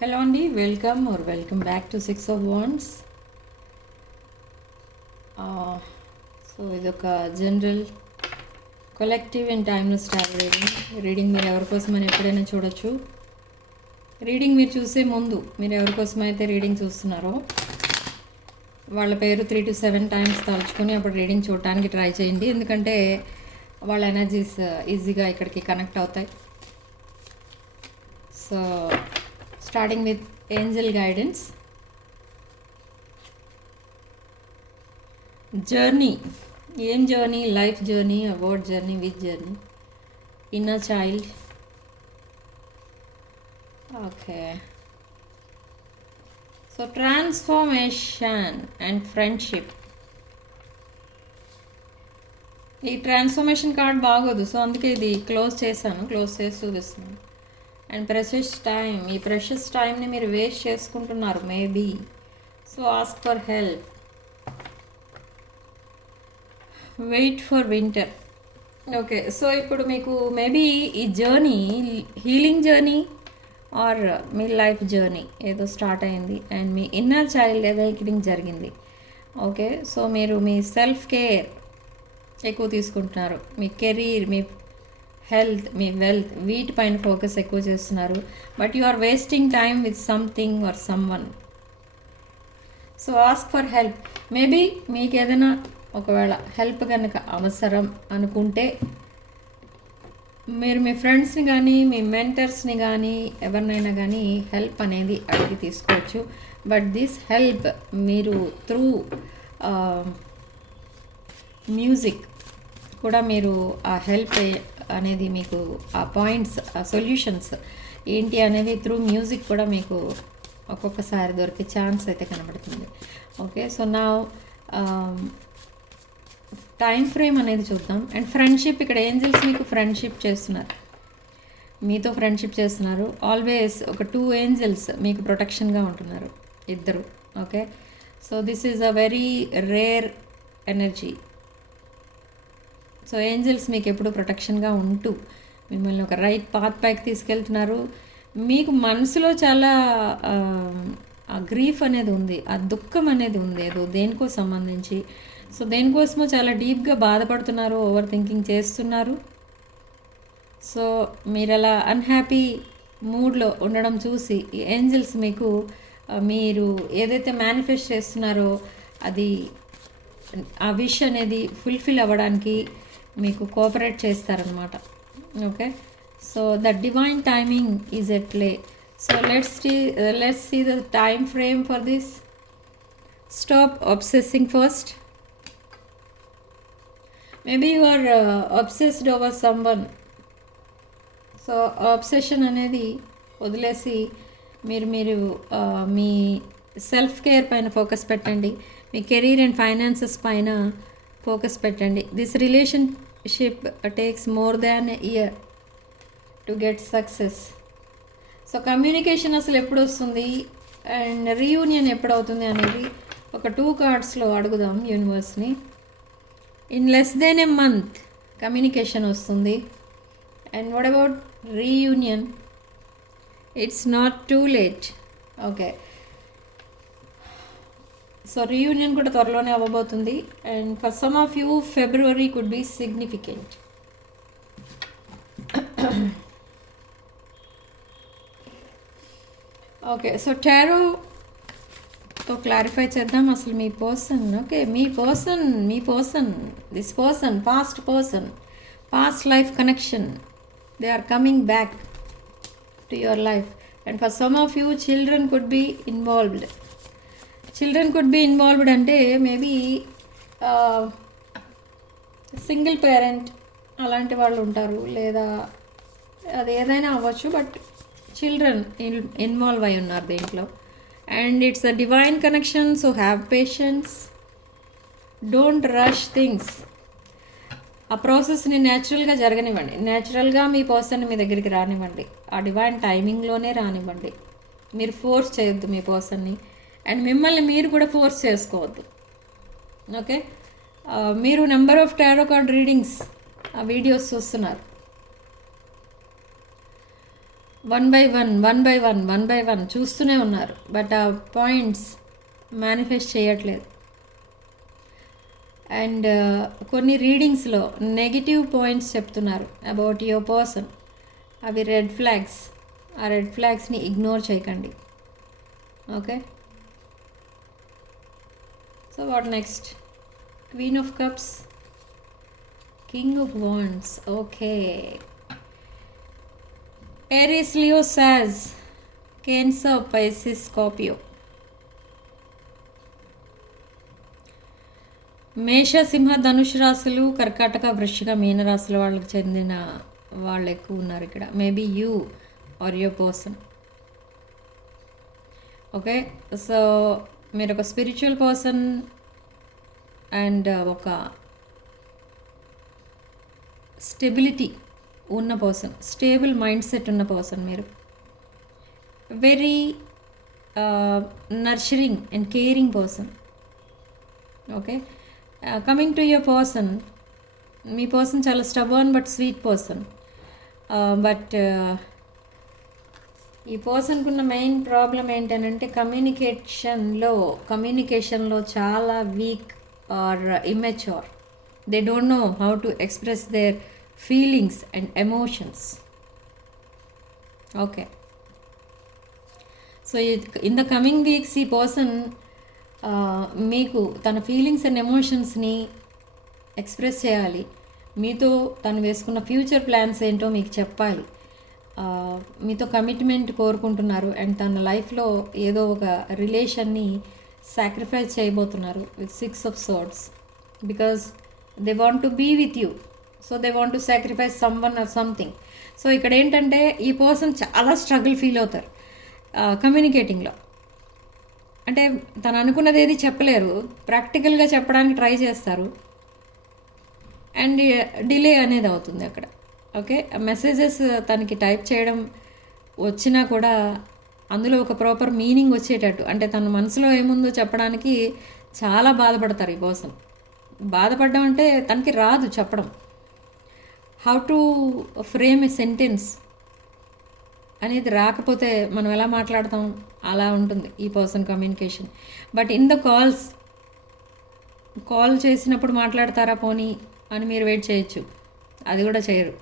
Hello Andy, welcome back to Six of Wands. ఇది ఒక general collective and timeless star reading మీరు ఎవరి కోసమని ఎప్పుడైనా చూడొచ్చు. రీడింగ్ మీరు చూసే ముందు మీరు ఎవరి కోసమైతే రీడింగ్ చూస్తున్నారో వాళ్ళ పేరు 3 to 7 టైమ్స్ తలుచుకొని అప్పుడు రీడింగ్ చూడటానికి ట్రై చేయండి, ఎందుకంటే వాళ్ళ ఎనర్జీస్ ఈజీగా ఇక్కడికి కనెక్ట్ అవుతాయి. So starting with angel guidance. Journey. Aim journey, life journey, about journey, which journey? Inner child. Okay. So transformation and friendship. ఈ ట్రాన్స్ఫర్మేషన్ కార్డ్ బాగోదు, సో అందుకే ఇది క్లోజ్ చేసి చూపిస్తున్నాను. అండ్ ప్రెషస్ టైం, ఈ ప్రెషస్ టైంని మీరు వేస్ట్ చేసుకుంటున్నారు maybe. So ask for help. Wait for winter. Okay, so ఇప్పుడు మీకు మేబీ ఈ జర్నీ హీలింగ్ జర్నీ ఆర్ మీ లైఫ్ జర్నీ ఏదో స్టార్ట్ అయింది అండ్ మీ ఇన్నర్ చైల్డ్ అవేకనింగ్ జరిగింది. ఓకే, సో మీరు మీ సెల్ఫ్ కేర్ ఎక్కువ తీసుకుంటున్నారు, మీ కెరీర్, మీ హెల్త్, మీ వెల్త్, వీటిపైన ఫోకస్ ఎక్కువ చేస్తున్నారు. But you are wasting time with something or someone. So ask for help. Maybe మీకు ఏదైనా ఒకవేళ హెల్ప్ కనుక అవసరం అనుకుంటే మీరు మీ ఫ్రెండ్స్ని కానీ మీ మెంటర్స్ని కానీ ఎవరినైనా కానీ హెల్ప్ అనేది అడిగి తీసుకోవచ్చు. బట్ దిస్ హెల్ప్ మీరు త్రూ మ్యూజిక్ కూడా మీరు ఆ హెల్ప్ అనేది మీకు ఆ పాయింట్స్, ఆ సొల్యూషన్స్ ఏంటి అనేవి త్రూ మ్యూజిక్ కూడా మీకు ఒక్కొక్కసారి దొరికే ఛాన్స్ అయితే కనబడుతుంది. ఓకే, సో నా టైం ఫ్రేమ్ అనేది చూద్దాం. అండ్ ఫ్రెండ్షిప్, ఇక్కడ ఏంజల్స్ మీకు ఫ్రెండ్షిప్ చేస్తున్నారు, మీతో ఫ్రెండ్షిప్ చేస్తున్నారు. ఆల్వేస్ ఒక 2 ఏంజల్స్ మీకు ప్రొటెక్షన్గా ఉంటున్నారు, ఇద్దరు. Okay, so this is a very rare energy. So angels మీకు ఎప్పుడు ప్రొటెక్షన్గా ఉంటూ మిమ్మల్ని ఒక రైట్ పాత్ పైకి తీసుకెళ్తున్నారు. మీకు మనసులో చాలా గ్రీఫ్ అనేది ఉంది, ఆ దుఃఖం అనేది ఉంది ఏదో దేనికో సంబంధించి. సో దేనికోసమో చాలా డీప్గా బాధపడుతున్నారు, ఓవర్ థింకింగ్ చేస్తున్నారు. సో మీరు అలా అన్హ్యాపీ మూడ్లో ఉండడం చూసి ఈ ఏంజల్స్ మీకు మీరు ఏదైతే మేనిఫెస్ట్ చేస్తున్నారో అది ఆ విష్ అనేది ఫుల్ఫిల్ అవ్వడానికి మీకు కోఆపరేట్ చేస్తారనమాట. Okay, so the divine timing is at play. So let's see the time frame for this. Stop obsessing first. Maybe you are obsessed over someone. So obsession అనేది వదిలేసి మీరు మీ సెల్ఫ్ కేర్ పైన focus పెట్టండి, మీ career and finances పైన focus పెట్టండి. This relationship takes more than a year to get success. So communication అసలు ఎప్పుడు వస్తుంది అండ్ రీయూనియన్ ఎప్పుడు అవుతుంది అనేది ఒక 2 కార్డ్స్లో అడుగుదాం యూనివర్స్ని. In less than a month communication వస్తుంది. And what about reunion? It's not too late. Okay, so reunion కూడా త్వరలోనే అవ్వబోతుంది. And for some of you February could be significant. Okay, so టారోతో క్లారిఫై చేద్దాం అసలు మీ పర్సన్. ఓకే, మీ person this person, past life connection, they are coming back to your life. And for some of you children could be involved. అంటే maybe single parent అలాంటి వాళ్ళు ఉంటారు, లేదా అది ఏదైనా అవ్వచ్చు. బట్ చిల్డ్రన్ ఇన్వాల్వ్ అయి ఉన్నారు దీంట్లో. And it's a divine connection, so have patience, don't rush things. ఆ ప్రాసెస్ని న్యాచురల్గా జరగనివ్వండి, న్యాచురల్గా మీ పర్సన్ని మీ దగ్గరికి రానివ్వండి, ఆ డివైన్ టైమింగ్లోనే రానివ్వండి. మీరు ఫోర్స్ చేయొద్దు మీ పర్సన్ని, అండ్ మిమ్మల్ని మీరు కూడా ఫోర్స్ చేసుకోవద్దు. ఓకే, మీరు number of tarot card readings ఆ వీడియోస్ చూస్తున్నారు. వన్ బై వన్ చూస్తూనే ఉన్నారు, బట్ ఆ పాయింట్స్ మేనిఫెస్ట్ చేయట్లేదు. అండ్ కొన్ని రీడింగ్స్లో నెగిటివ్ పాయింట్స్ చెప్తున్నారు అబౌట్ యువర్ పర్సన్. అవి రెడ్ ఫ్లాగ్స్. ఆ రెడ్ ఫ్లాగ్స్ని ఇగ్నోర్ చేయకండి. Okay, so what next? Queen of cups, king of wands. Okay, Aries, Leo, Sag, Cancer, Pisces, Scorpio. Mesha, Simha, Dhanush రాశులు, కర్కాటక, వృశ్చిక, మీన రాశుల వాళ్ళకి చెందిన వాళ్ళు ఎక్కువ ఉన్నారు ఇక్కడ. Maybe you are your person. Okay, so మీరు ఒక స్పిరిచువల్ పర్సన్ అండ్ ఒక స్టెబిలిటీ ఉన్న పర్సన్, స్టేబుల్ మైండ్ సెట్ ఉన్న పర్సన్. మీరు very nurturing and caring person. Okay, coming to your person, మీ పర్సన్ చాలా stubborn but sweet person. But ఈ పర్సన్కి ఉన్న మెయిన్ ప్రాబ్లం ఏంటంటే కమ్యూనికేషన్లో చాలా weak or immature. They don't know how to express their feelings and emotions. Okay, so in the coming weeks ఈ person మీకు తన ఫీలింగ్స్ అండ్ ఎమోషన్స్ని ఎక్స్ప్రెస్ చేయాలి. మీతో తను వేసుకున్న ఫ్యూచర్ ప్లాన్స్ ఏంటో మీకు చెప్పాలి. మీతో కమిట్మెంట్ కోరుకుంటున్నారు అండ్ తన లైఫ్లో ఏదో ఒక రిలేషన్ని సాక్రిఫైస్ చేయబోతున్నారు with 6 of Swords, because they want to be with you. So they want to sacrifice someone or something. So ఇక్కడ ఏంటంటే ఈ పర్సన్ చాలా స్ట్రగుల్ ఫీల్ అవుతారు కమ్యూనికేటింగ్లో. అంటే తను అనుకున్నది ఏది చెప్పలేరు, ప్రాక్టికల్గా చెప్పడానికి ట్రై చేస్తారు అండ్ డిలే అనేది అవుతుంది అక్కడ. ఓకే, మెసేజెస్ తనకి టైప్ చేయడం వచ్చినా కూడా అందులో ఒక ప్రాపర్ మీనింగ్ వచ్చేటట్టు, అంటే తన మనసులో ఏముందో చెప్పడానికి చాలా బాధపడతారు ఈ పర్సన్. బాధపడడం అంటే తనకి రాదు చెప్పడం. How to frame a sentence అనేది రాకపోతే మనం ఎలా మాట్లాడతాం, అలా ఉంటుంది ఈ person communication. But in the call చేసినప్పుడు మాట్లాడతారా పోనీ అని మీరు వెయిట్ చేయొచ్చు, అది కూడా చేయరు.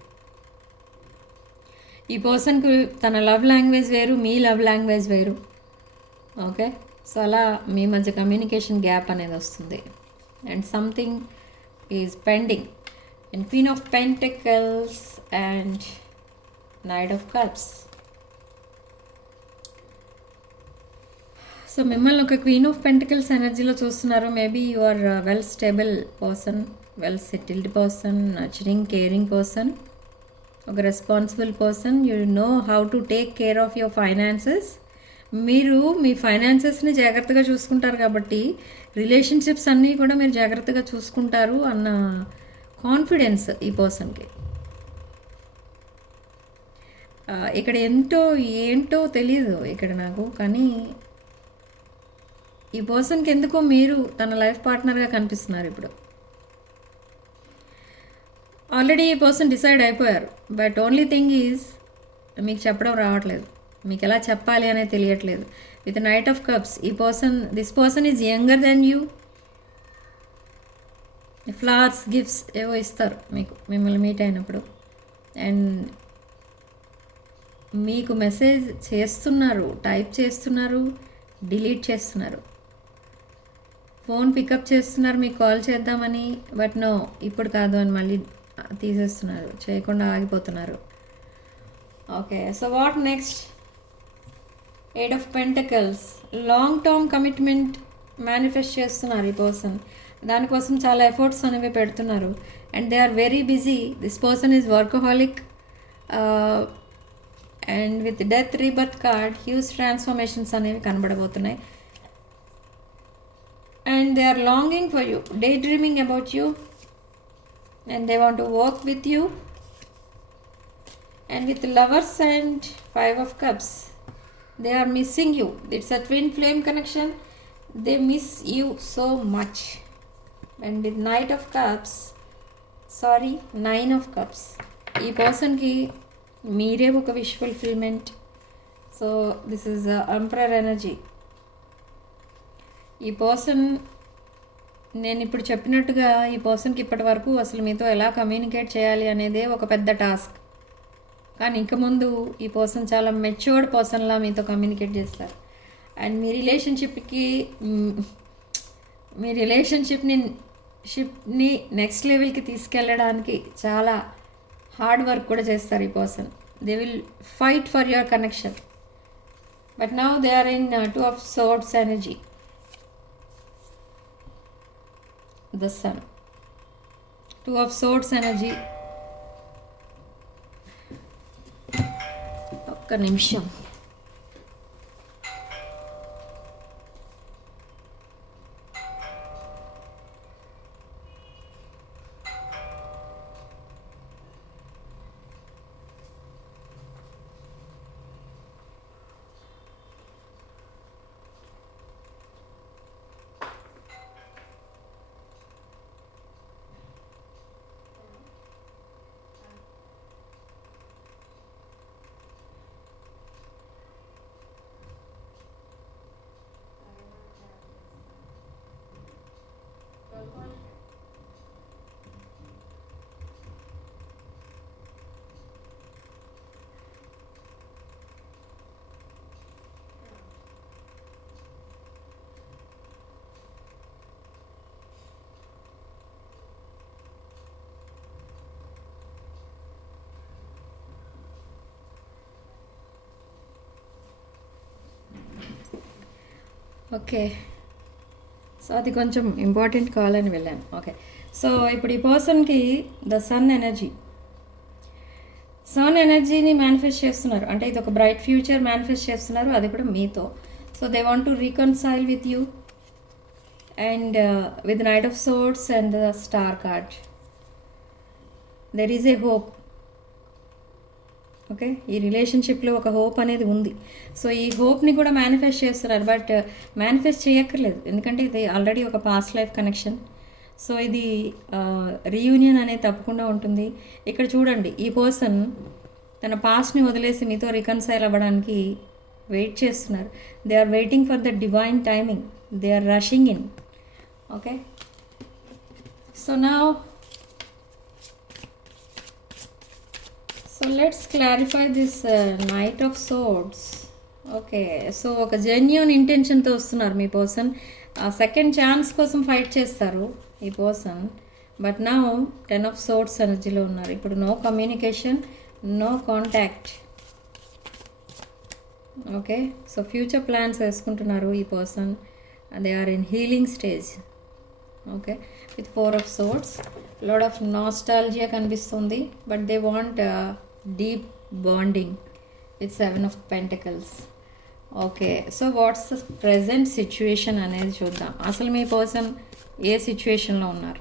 ఈ పర్సన్కి తన లవ్ లాంగ్వేజ్ వేరు, మీ లవ్ లాంగ్వేజ్ వేరు. ఓకే, సో అలా మీ మధ్య కమ్యూనికేషన్ గ్యాప్ అనేది వస్తుంది and something is pending. And queen of pentacles and knight of cups. So మిమ్మల్ని ఒక క్వీన్ ఆఫ్ పెంటికల్స్ ఎనర్జీలో చూస్తున్నారు. Maybe you are well stable person, well settled person, nurturing, caring person, ఒక responsible person. You know how to take care of your finances. మీరు మీ ఫైనాన్సెస్ని జాగ్రత్తగా చూసుకుంటారు కాబట్టి రిలేషన్షిప్స్ అన్నీ కూడా మీరు జాగ్రత్తగా చూసుకుంటారు అన్న కాన్ఫిడెన్స్ ఈ పర్సన్కి. ఇక్కడ ఏంటో తెలియదు ఇక్కడ నాకు, కానీ ఈ పర్సన్కి ఎందుకో మీరు తన లైఫ్ పార్ట్నర్గా కనిపిస్తున్నారు ఇప్పుడు. ఆల్రెడీ ఈ పర్సన్ డిసైడ్ అయిపోయారు, బట్ ఓన్లీ థింగ్ ఈజ్ మీకు చెప్పడం రావట్లేదు, మీకు ఎలా చెప్పాలి అనేది తెలియట్లేదు. With knight of cups this person is younger than you. Flowers, gifts ఏవో ఇస్తారు మీకు మిమ్మల్ని మీట్ అయినప్పుడు, అండ్ మీకు మెసేజ్ చేస్తున్నారు, టైప్ చేస్తున్నారు, డిలీట్ చేస్తున్నారు, ఫోన్ పికప్ చేస్తున్నారు మీకు కాల్ చేద్దామని, బట్ నో ఇప్పుడు కాదు అని మళ్ళీ తీసేస్తున్నారు, చేయకుండా ఆగిపోతున్నారు. Okay, so what next? 8 of Pentacles. Long term commitment manifest చేస్తున్నారు ఈ పర్సన్. దానికోసం చాలా ఎఫర్ట్స్ అనేవి పెడుతున్నారు and they are very busy. This person is workaholic and with death, rebirth card, huge transformations అనేవి కనబడబోతున్నాయి. And they are longing for you, daydreaming about you, and they want to work with you. And with Lovers and 5 of Cups, they are missing you. It's a twin flame connection. They miss you so much. And with 9 of Cups, ఈ పర్సన్కి మీరే ఒక wish fulfilment. So this is emperor energy. ఈ person, నేను ఇప్పుడు చెప్పినట్టుగా ఈ పర్సన్కి ఇప్పటి వరకు అసలు మీతో ఎలా కమ్యూనికేట్ చేయాలి అనేదే ఒక పెద్ద టాస్క్. కానీ ఇంక ముందు ఈ పర్సన్ చాలా మెచ్యూర్డ్ పర్సన్లా మీతో కమ్యూనికేట్ చేస్తారు. అండ్ మీ రిలేషన్షిప్ని నెక్స్ట్ లెవెల్కి తీసుకెళ్ళడానికి చాలా హార్డ్ వర్క్ కూడా చేస్తారు ఈ person. They will fight for your connection. But now they are in 2 of Swords energy. The Sun, 2 of Swords energy. ఒక్క నిమిషం. ఓకే, సో అది కొంచెం ఇంపార్టెంట్ కాల్ అని వెళ్ళాను. ఓకే, సో ఇప్పుడు ఈ పర్సన్కి ద సన్ ఎనర్జీని మేనిఫెస్ట్ చేస్తున్నారు. అంటే ఇది ఒక బ్రైట్ ఫ్యూచర్ మేనిఫెస్ట్ చేస్తున్నారు, అది కూడా మీతో. So they want to reconcile with you and with knight of swords and the star card. There is a hope. Okay, ఈ రిలేషన్షిప్లో ఒక హోప్ అనేది ఉంది. సో ఈ హోప్ని కూడా మేనిఫెస్ట్ చేస్తున్నారు. బట్ మేనిఫెస్ట్ చేయక్కర్లేదు, ఎందుకంటే ఇది ఆల్రెడీ ఒక పాస్ట్ లైఫ్ కనెక్షన్. సో ఇది రీయూనియన్ అనేది తప్పకుండా ఉంటుంది. ఇక్కడ చూడండి, ఈ పర్సన్ తన పాస్ట్ని వదిలేసి మీతో రికన్సైల్ అవ్వడానికి వెయిట్ చేస్తున్నారు. They are waiting for the divine timing. They are rushing in. Okay, so now so let's clarify this knight of swords. Okay, so ఒక జెన్యూన్ ఇంటెన్షన్తో వస్తున్నారు మీ పర్సన్. సెకండ్ ఛాన్స్ కోసం ఫైట్ చేస్తారు ఈ person. But now 10 of Swords ఎనర్జీలో ఉన్నారు. ఇప్పుడు no communication, no contact. Okay, so future plans వేసుకుంటున్నారు ఈ person. They are in healing stage. Okay, with 4 of Swords. Lot of nostalgia కనిపిస్తుంది. But they want deep bonding with 7 of Pentacles. Okay, so what's the present situation అనేది చూద్దాం. అసలు మీ person ఏ సిచ్యువేషన్లో ఉన్నారు?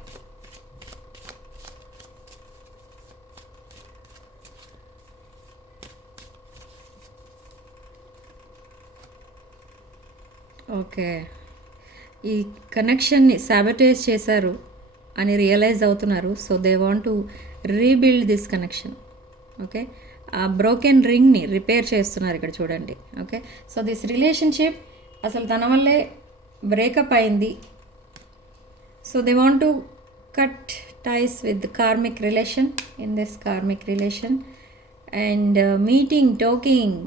Okay, ఈ కనెక్షన్ని సాబటేజ్ చేశారు అని రియలైజ్ అవుతున్నారు. So they want to rebuild this connection. Okay, ఆ బ్రోకెన్ రింగ్ని రిపేర్ చేస్తున్నారు ఇక్కడ చూడండి. ఓకే, సో దిస్ రిలేషన్షిప్ అసలు తన వల్లే బ్రేకప్ అయింది. So they want to cut ties with karmic relation, in this karmic relation, and meeting, talking,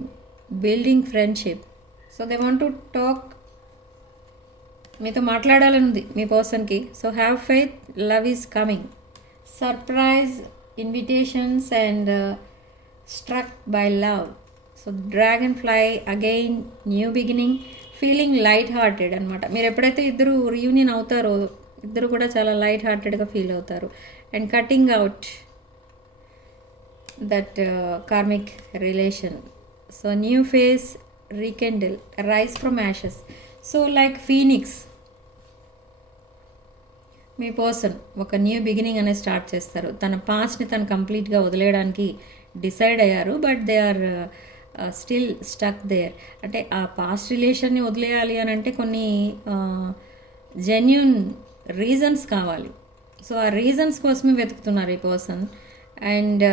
building friendship. So they want to talk, మీతో మాట్లాడాలని ఉంది మీ పర్సన్కి. So have faith, love is coming. Surprise invitations and struck by love. So dragon fly again, new beginning, feeling light hearted అనమాట. మీరు ఎప్పుడైతే ఇద్దరు reunion అవుతారో ఇద్దరు కూడా చాలా లైట్ హార్టెడ్గా ఫీల్ అవుతారు. And cutting out that karmic relation. So new phase, rekindle, rise from ashes. So like phoenix మీ పర్సన్ ఒక న్యూ బిగినింగ్ అనేది స్టార్ట్ చేస్తారు. తన పాస్ట్ని తను కంప్లీట్గా వదిలేయడానికి డిసైడ్ అయ్యారు. But they are still stuck there. అంటే ఆ పాస్ట్ రిలేషన్ని వదిలేయాలి అని అంటే కొన్ని జెన్యున్ రీజన్స్ కావాలి. సో ఆ రీజన్స్ కోసమే వెతుకుతున్నారు ఈ పర్సన్. అండ్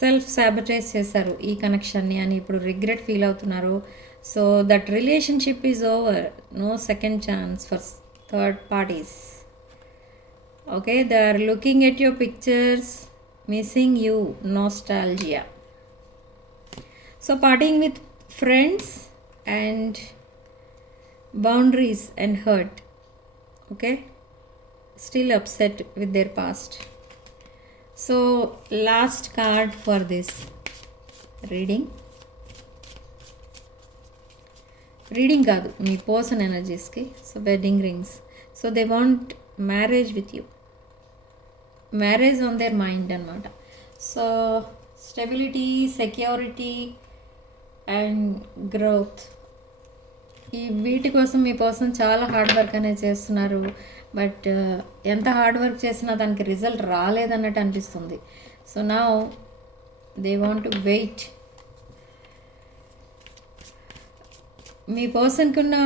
సెల్ఫ్ సాబటైజ్ చేశారు ఈ కనెక్షన్ని అని ఇప్పుడు రిగ్రెట్ ఫీల్ అవుతున్నారు. So that relationship is over, no second chance for third parties. Okay, they are looking at your pictures, missing you, nostalgia. So parting with friends and boundaries and hurt. Okay, still upset with their past. So last card for this reading కాదు, మీ person ఎనర్జీస్కి. So wedding rings. So they want marriage with you, marriage on their mind అనమాట. So stability, security and growth, ఈ వీటి కోసం మీ person చాలా hard work అనేది చేస్తున్నారు. బట్ ఎంత హార్డ్ వర్క్ చేసినా దానికి రిజల్ట్ రాలేదన్నట్టు అనిపిస్తుంది. So now they want to wait. మీ పర్సన్కి ఉన్న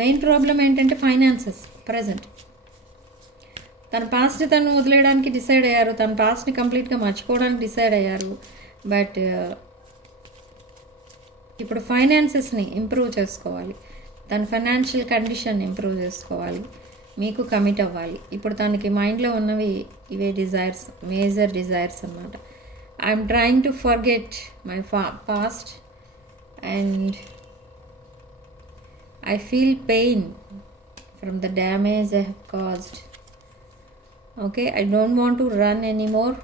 మెయిన్ ప్రాబ్లం ఏంటంటే ఫైనాన్సెస్. ప్రజెంట్ తన పాస్ట్ తను వదిలేయడానికి డిసైడ్ అయ్యారు, తన పాస్ట్ని కంప్లీట్గా మర్చిపోవడానికి డిసైడ్ అయ్యారు. బట్ ఇప్పుడు ఫైనాన్సెస్ని ఇంప్రూవ్ చేసుకోవాలి, తన ఫైనాన్షియల్ కండిషన్ ఇంప్రూవ్ చేసుకోవాలి, మీకు కమిట్ అవ్వాలి. ఇప్పుడు తనకి మైండ్లో ఉన్నవి ఇవే డిజైర్స్, మేజర్ డిజైర్స్ అన్నమాట. I'm trying to forget my past and I feel pain from the damage I have caused. Okay, I don't want to run anymore.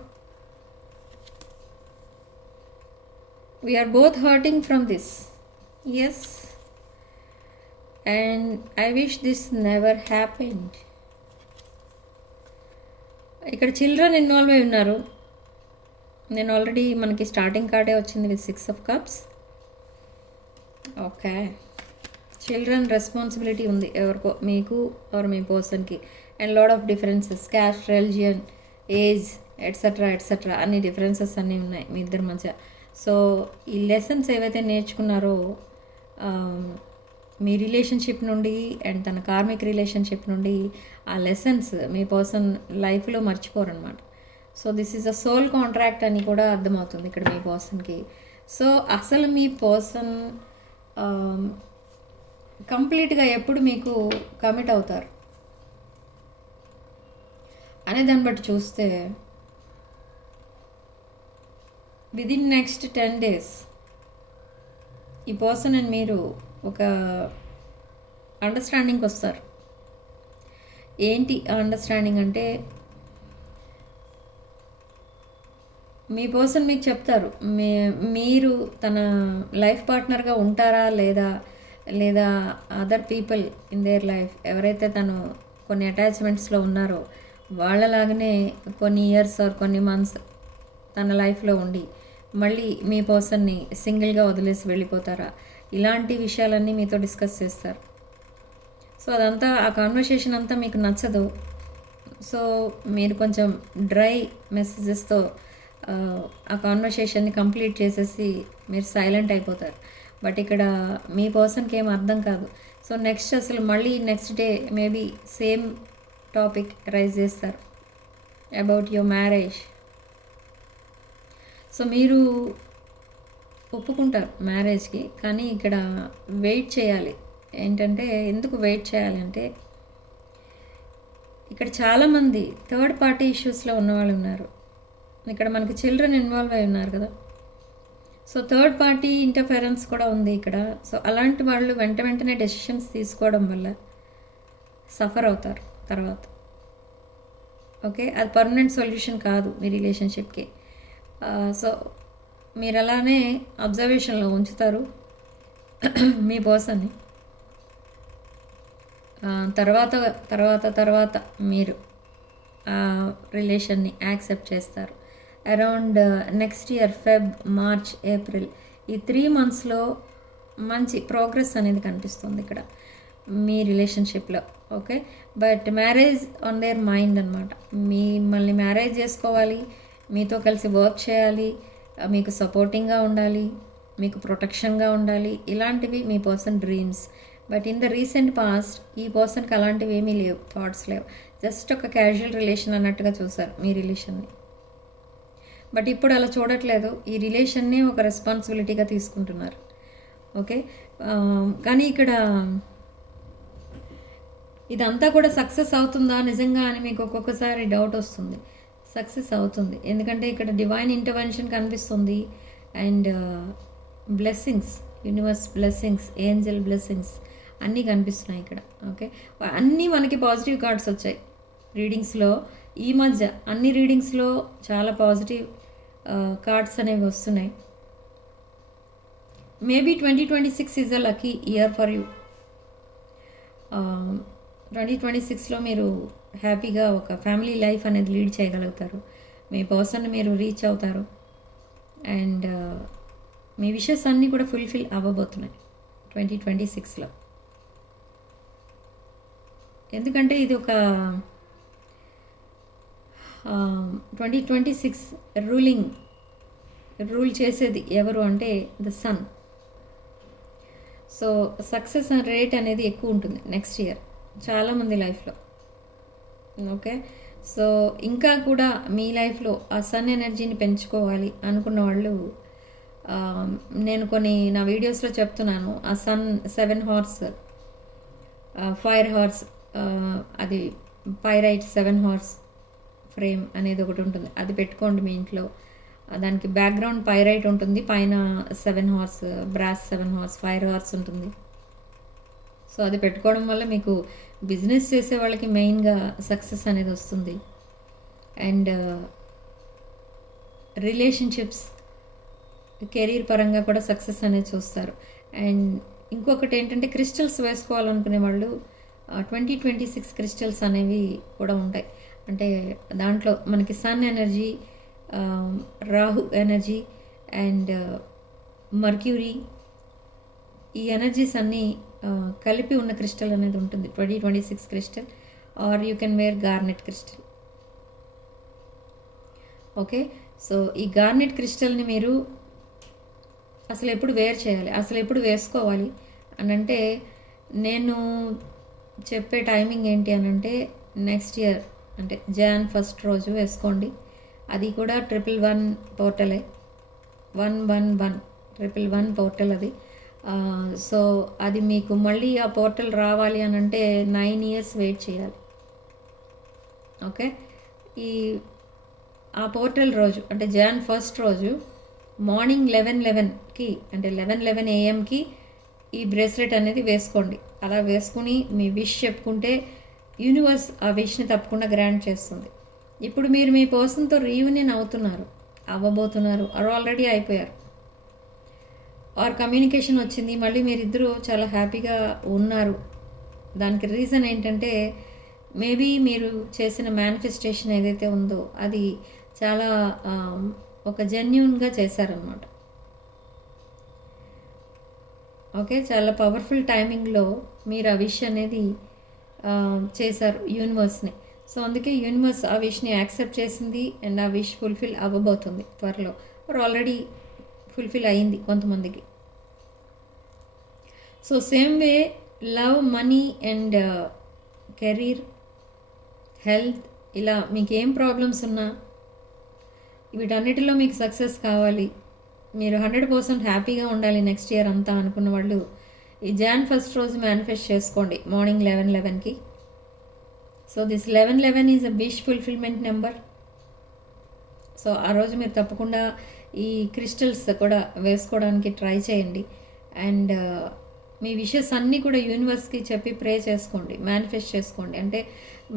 We are both hurting from this. Yes. And I wish this never happened. ఇక్కడ children involve అయి ఉన్నారు. నేను already మనకి starting కార్డే వచ్చింది with 6 of Cups. Okay, children responsibility ఉంది ఎవరికో, మీకు ఆర్ మీ పర్సన్కి. And lot of differences, caste, religion, age etcetera etcetera అన్ని డిఫరెన్సెస్ అన్నీ ఉన్నాయి మీ ఇద్దరి మధ్య. సో ఈ లెసన్స్ ఏవైతే నేర్చుకున్నారో మీ రిలేషన్షిప్ నుండి అండ్ తన కార్మిక్ రిలేషన్షిప్ నుండి, ఆ లెసన్స్ మీ పర్సన్ లైఫ్లో మర్చిపోరనమాట. So this is a soul contract అని కూడా అర్థమవుతుంది ఇక్కడ మీ పర్సన్కి. సో అసలు మీ పర్సన్ కంప్లీట్గా ఎప్పుడు మీకు కమిట్ అవుతారు అనే దాన్ని బట్టి చూస్తే విదిన్ నెక్స్ట్ 10 days ఈ పర్సన్ అండ్ మీరు ఒక అండర్స్టాండింగ్కి వస్తారు. ఏంటి అండర్స్టాండింగ్ అంటే, మీ పర్సన్ మీకు చెప్తారు మీరు తన లైఫ్ పార్ట్నర్గా ఉంటారా లేదా other people in their life, ఎవరైతే తను కొన్ని అటాచ్మెంట్స్లో ఉన్నారో వాళ్ళలాగానే కొన్ని ఇయర్స్ ఆర్ కొన్ని మంత్స్ తన లైఫ్లో ఉండి మళ్ళీ మీ పర్సన్ని సింగిల్గా వదిలేసి వెళ్ళిపోతారా, ఇలాంటి విషయాలన్నీ మీతో డిస్కస్ చేస్తారు. సో అదంతా, ఆ కాన్వర్సేషన్ అంతా మీకు నచ్చదు. సో మీరు కొంచెం డ్రై మెసేజెస్తో ఆ కాన్వర్సేషన్ని కంప్లీట్ చేసేసి మీరు సైలెంట్ అయిపోతారు. బట్ ఇక్కడ మీ పర్సన్కి ఏం అర్థం కాదు. సో నెక్స్ట్ అసలు మళ్ళీ next day maybe same topic raise చేస్తారు అబౌట్ యువర్ మ్యారేజ్. సో మీరు ఒప్పుకుంటారు మ్యారేజ్కి, కానీ ఇక్కడ వెయిట్ చేయాలి. ఏంటంటే ఎందుకు వెయిట్ చేయాలంటే, ఇక్కడ చాలామంది థర్డ్ పార్టీ ఇష్యూస్లో ఉన్నవాళ్ళు ఉన్నారు. ఇక్కడ మనకి చిల్డ్రన్ ఇన్వాల్వ్ అయి ఉన్నారు కదా. సో థర్డ్ పార్టీ ఇంటర్ఫెరెన్స్ కూడా ఉంది ఇక్కడ. సో అలాంటి వాళ్ళు వెంటనే డెసిషన్స్ తీసుకోవడం వల్ల సఫర్ అవుతారు తర్వాత. ఓకే, అది పర్మనెంట్ సొల్యూషన్ కాదు మీ రిలేషన్షిప్కి. సో మీరు అలానే అబ్జర్వేషన్లో ఉంచుతారు మీ పర్సన్ని. తర్వాత మీరు ఆ రిలేషన్ని యాక్సెప్ట్ చేస్తారు. Around next year Feb, March, April ఈ 3 monthsలో మంచి ప్రోగ్రెస్ అనేది కనిపిస్తుంది ఇక్కడ మీ రిలేషన్షిప్లో. Okay, but marriage on their mind అనమాట. మిమ్మల్ని మ్యారేజ్ చేసుకోవాలి, మీతో కలిసి వర్క్ చేయాలి, మీకు సపోర్టింగ్గా ఉండాలి, మీకు ప్రొటెక్షన్గా ఉండాలి, ఇలాంటివి మీ person dreams. But in the recent past ఈ పర్సన్కి అలాంటివి ఏమీ లేవు, థాట్స్ లేవు. జస్ట్ ఒక క్యాజువల్ రిలేషన్ అన్నట్టుగా చూసారు మీ రిలేషన్ని. బట్ ఇప్పుడు అలా చూడట్లేదు, ఈ రిలేషన్ని ఒక రెస్పాన్సిబిలిటీగా తీసుకుంటున్నారు. ఓకే, కానీ ఇక్కడ ఇదంతా కూడా సక్సెస్ అవుతుందా నిజంగా అని మీకు ఒక్కొక్కసారి డౌట్ వస్తుంది. సక్సెస్ అవుతుంది, ఎందుకంటే ఇక్కడ డివైన్ ఇంటర్వెన్షన్ కనిపిస్తుంది and blessings, universe blessings, Angel blessings అన్నీ కనిపిస్తున్నాయి ఇక్కడ. ఓకే, అన్నీ మనకి పాజిటివ్ కార్డ్స్ వచ్చాయి రీడింగ్స్లో. ఈ మధ్య అన్ని రీడింగ్స్లో చాలా పాజిటివ్ కార్డ్స్ అనేవి వస్తున్నాయి. Maybe 2026 is a lucky year for you. 2026లో మీరు హ్యాపీగా ఒక ఫ్యామిలీ లైఫ్ అనేది లీడ్ చేయగలుగుతారు. మీ పర్సన్ మీరు రీచ్ అవుతారు అండ్ మీ విషెస్ అన్నీ కూడా ఫుల్ఫిల్ అవ్వబోతున్నాయి 2026లో. ఎందుకంటే ఇది ఒక 2026 రూల్ చేసేది ఎవరు అంటే the Sun. So success rate అనేది ఎక్కువ ఉంటుంది నెక్స్ట్ ఇయర్ చాలామంది లైఫ్లో. ఓకే, సో ఇంకా కూడా మీ లైఫ్లో ఆ సన్ ఎనర్జీని పెంచుకోవాలి అనుకున్న వాళ్ళు, నేను కొన్ని నా వీడియోస్లో చెప్తున్నాను, ఆ సన్ 7 హార్స్, ఫైర్ హార్స్, అది పైరైట్ 7 హార్స్ ఫ్రేమ్ అనేది ఒకటి ఉంటుంది, అది పెట్టుకోండి మీ ఇంట్లో. దానికి బ్యాక్గ్రౌండ్ పైరైట్ ఉంటుంది, పైన 7 horse, brass 7 horse, fire horse ఉంటుంది. సో అది పెట్టుకోవడం వల్ల మీకు బిజినెస్ చేసే వాళ్ళకి మెయిన్గా సక్సెస్ అనేది వస్తుంది. అండ్ రిలేషన్షిప్స్, కెరీర్ పరంగా కూడా సక్సెస్ అనేది చూస్తారు. అండ్ ఇంకొకటి ఏంటంటే క్రిస్టల్స్ వేసుకోవాలనుకునే వాళ్ళు 2026 క్రిస్టల్స్ అనేవి కూడా ఉంటాయి. అంటే దాంట్లో మనకి sun energy, Rahu energy and mercury, ఈ ఎనర్జీస్ అన్నీ కలిపి ఉన్న క్రిస్టల్ అనేది ఉంటుంది 2026 crystal. Or you can wear garnet crystal. Okay, so ఈ గార్నెట్ క్రిస్టల్ని మీరు అసలు ఎప్పుడు వేర్ చేయాలి, అసలు ఎప్పుడు వేసుకోవాలి అని అంటే, నేను చెప్పే టైమింగ్ ఏంటి అని అంటే నెక్స్ట్ ఇయర్ అంటే Jan 1st రోజు వేసుకోండి. అది కూడా 111 పోర్టలే, 111 111 పోర్టల్ అది. సో అది మీకు మళ్ళీ ఆ పోర్టల్ రావాలి అని అంటే 9 years వెయిట్ చేయాలి. ఓకే, ఆ పోర్టల్ రోజు అంటే Jan 1st రోజు మార్నింగ్ 11:11కి అంటే 11:11 AM ఈ బ్రేస్లెట్ అనేది వేసుకోండి. అలా వేసుకుని మీ విష్ చెప్పుకుంటే యూనివర్స్ ఆ విష్ని తప్పకుండా గ్రాంట్ చేస్తుంది. ఇప్పుడు మీరు మీ పర్సన్తో రీయూనియన్ అవ్వబోతున్నారు, ఆల్రెడీ అయిపోయారు, ఆర్ కమ్యూనికేషన్ వచ్చింది, మళ్ళీ మీరిద్దరూ చాలా హ్యాపీగా ఉన్నారు. దానికి రీజన్ ఏంటంటే మేబీ మీరు చేసిన మేనిఫెస్టేషన్ ఏదైతే ఉందో అది చాలా ఒక జెన్యూన్గా చేశారనమాట. ఓకే, చాలా పవర్ఫుల్ టైమింగ్లో మీరు ఆ విష్ అనేది చేశారు యూనివర్స్ని. సో అందుకే యూనివర్స్ ఆ విష్ని యాక్సెప్ట్ చేసింది అండ్ ఆ విష్ ఫుల్ఫిల్ అవ్వబోతుంది త్వరలో, ఆల్రెడీ ఫుల్ఫిల్ అయ్యింది కొంతమందికి. So same way love, money and career, health, ఇలా మీకు ఏం ప్రాబ్లమ్స్ ఉన్నా వీటన్నిటిలో మీకు సక్సెస్ కావాలి, మీరు 100% హ్యాపీగా ఉండాలి నెక్స్ట్ ఇయర్ అంతా అనుకున్న వాళ్ళు ఈ Jan 1st రోజు మేనిఫెస్ట్ చేసుకోండి మార్నింగ్ 11:11కి. So this 11:11 is a wish fulfilment number. సో ఆ రోజు మీరు తప్పకుండా ఈ క్రిస్టల్స్ కూడా వేసుకోవడానికి ట్రై చేయండి. అండ్ మీ విషెస్ అన్నీ కూడా యూనివర్స్కి చెప్పి ప్రే చేసుకోండి, మేనిఫెస్ట్ చేసుకోండి. అంటే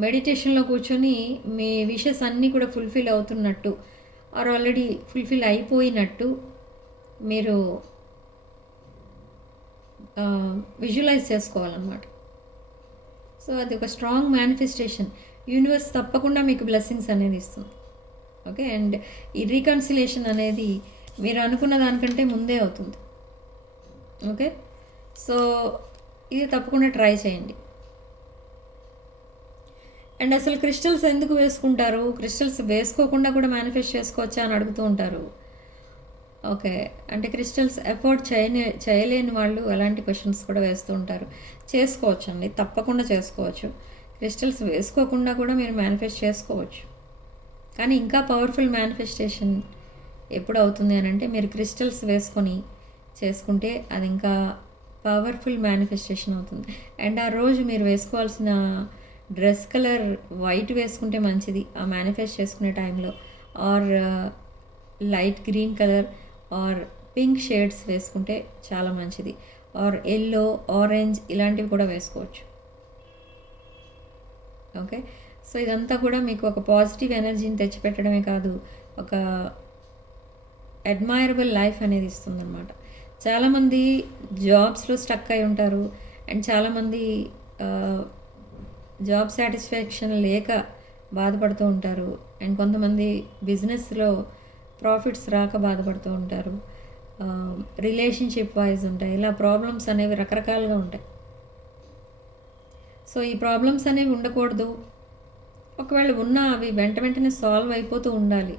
మెడిటేషన్లో కూర్చొని మీ విషెస్ అన్నీ కూడా ఫుల్ఫిల్ అవుతున్నట్టు ఆర్ ఆల్రెడీ ఫుల్ఫిల్ అయిపోయినట్టు మీరు విజువలైజ్ చేసుకోవాలన్నమాట. సో అది ఒక స్ట్రాంగ్ మేనిఫెస్టేషన్, యూనివర్స్ తప్పకుండా మీకు బ్లెస్సింగ్స్ అనేది ఇస్తుంది. ఓకే, అండ్ ఈ రీకన్సిలేషన్ అనేది మీరు అనుకున్న దానికంటే ముందే అవుతుంది. ఓకే, సో ఇది తప్పకుండా ట్రై చేయండి. అండ్ అసలు క్రిస్టల్స్ ఎందుకు వేసుకుంటారు, క్రిస్టల్స్ వేసుకోకుండా కూడా మేనిఫెస్ట్ చేసుకోవచ్చా అని అడుగుతూ ఉంటారు. ఓకే, అంటే క్రిస్టల్స్ ఎఫోర్డ్ చేయలేని వాళ్ళు అలాంటి క్వశ్చన్స్ కూడా వేస్తూ ఉంటారు. చేసుకోవచ్చు అండి, తప్పకుండా చేసుకోవచ్చు. క్రిస్టల్స్ వేసుకోకుండా కూడా మీరు మేనిఫెస్ట్ చేసుకోవచ్చు. కానీ ఇంకా పవర్ఫుల్ మేనిఫెస్టేషన్ ఎప్పుడు అవుతుంది అని అంటే మీరు క్రిస్టల్స్ వేసుకొని చేసుకుంటే అది ఇంకా పవర్ఫుల్ మేనిఫెస్టేషన్ అవుతుంది. అండ్ ఆ రోజు మీరు వేసుకోవాల్సిన డ్రెస్ కలర్ వైట్ వేసుకుంటే మంచిది ఆ మేనిఫెస్ట్ చేసుకునే టైంలో. Or light green colour or pink shades వేసుకుంటే చాలా మంచిది. ఆర్ ఎల్లో, ఆరెంజ్ ఇలాంటివి కూడా వేసుకోవచ్చు. ఓకే, సో ఇదంతా కూడా మీకు ఒక పాజిటివ్ ఎనర్జీని తెచ్చిపెట్టడమే కాదు, ఒక అడ్మైరబుల్ లైఫ్ అనేది ఇస్తుందన్నమాట. చాలామంది జాబ్స్లో స్టక్ అయి ఉంటారు అండ్ చాలామంది జాబ్ సాటిస్ఫాక్షన్ లేక బాధపడుతూ ఉంటారు. అండ్ కొంతమంది బిజినెస్లో ప్రాఫిట్స్ రాక బాధపడుతూ ఉంటారు. రిలేషన్షిప్ వైజ్ ఉంటాయి. ఇలా ప్రాబ్లమ్స్ అనేవి రకరకాలుగా ఉంటాయి. సో ఈ ప్రాబ్లమ్స్ అనేవి ఉండకూడదు, ఒకవేళ ఉన్నా అవి వెంటనే సాల్వ్ అయిపోతూ ఉండాలి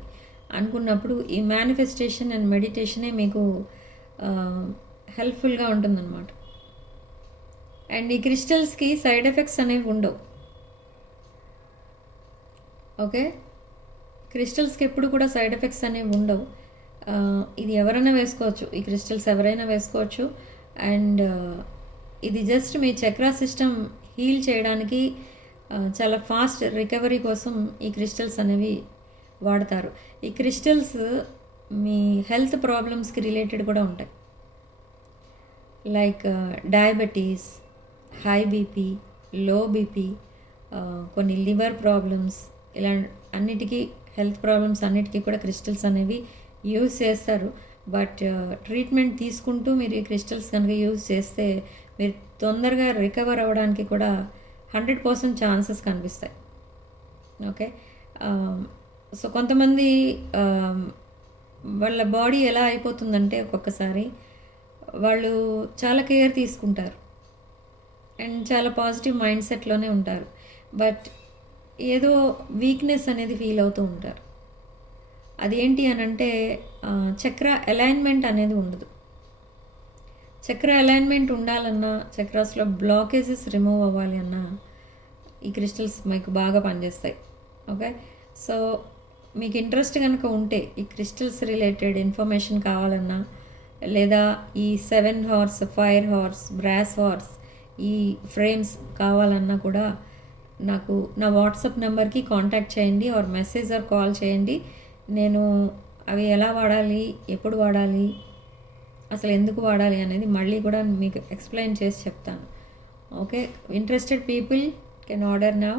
అనుకున్నప్పుడు ఈ మేనిఫెస్టేషన్ అండ్ మెడిటేషనే మీకు హెల్ప్ఫుల్గా ఉంటుందన్నమాట. అండ్ ఈ క్రిస్టల్స్కి సైడ్ ఎఫెక్ట్స్ అనేవి ఉండవు. ఓకే, క్రిస్టల్స్కి ఎప్పుడు కూడా సైడ్ ఎఫెక్ట్స్ అనేవి ఉండవు. ఇది ఎవరైనా వేసుకోవచ్చు, ఈ క్రిస్టల్స్ ఎవరైనా వేసుకోవచ్చు. అండ్ ఇది జస్ట్ మీ చక్రా సిస్టమ్ హీల్ చేయడానికి, చాలా ఫాస్ట్ రికవరీ కోసం ఈ క్రిస్టల్స్ అనేవి వాడతారు. ఈ క్రిస్టల్స్ మీ హెల్త్ ప్రాబ్లమ్స్కి రిలేటెడ్ కూడా ఉంటాయి. Like diabetes, high BP, low BP, కొన్ని లివర్ ప్రాబ్లమ్స్, ఇలా అన్నిటికీ హెల్త్ ప్రాబ్లమ్స్ అన్నిటికీ కూడా క్రిస్టల్స్ అనేవి యూజ్ చేస్తారు. బట్ ట్రీట్మెంట్ తీసుకుంటూ మీరు ఈ క్రిస్టల్స్ కనుక యూజ్ చేస్తే మీరు తొందరగా రికవర్ అవ్వడానికి కూడా 100% ఛాన్సెస్ కనిపిస్తాయి. ఓకే, సో కొంతమంది వాళ్ళ బాడీ ఎలా అయిపోతుందంటే ఒక్కొక్కసారి వాళ్ళు చాలా కేర్ తీసుకుంటారు అండ్ చాలా పాజిటివ్ మైండ్ సెట్లోనే ఉంటారు. బట్ ఏదో వీక్నెస్ అనేది ఫీల్ అవుతూ ఉంటారు. అదేంటి అని అంటే చక్ర అలైన్మెంట్ అనేది ఉండదు. చక్ర అలైన్మెంట్ ఉండాలన్నా, చక్రాస్లో బ్లాకేజెస్ రిమూవ్ అవ్వాలి అన్నా ఈ క్రిస్టల్స్ మీకు బాగా పనిచేస్తాయి. ఓకే, సో మీకు ఇంట్రెస్ట్ కనుక ఉంటే ఈ క్రిస్టల్స్ రిలేటెడ్ ఇన్ఫర్మేషన్ కావాలన్నా, లేదా ఈ 7 horse, fire horse, brass horse ఈ ఫ్రేమ్స్ కావాలన్నా కూడా నాకు నా వాట్సాప్ నెంబర్కి కాంటాక్ట్ చేయండి, ఆర్ మెసేజ్ ఆర్ కాల్ చేయండి. నేను అవి ఎలా వాడాలి, ఎప్పుడు వాడాలి, అసలు ఎందుకు వాడాలి అనేది మళ్ళీ కూడా మీకు ఎక్స్ప్లెయిన్ చేసి చెప్తాను. Okay, interested people can order now.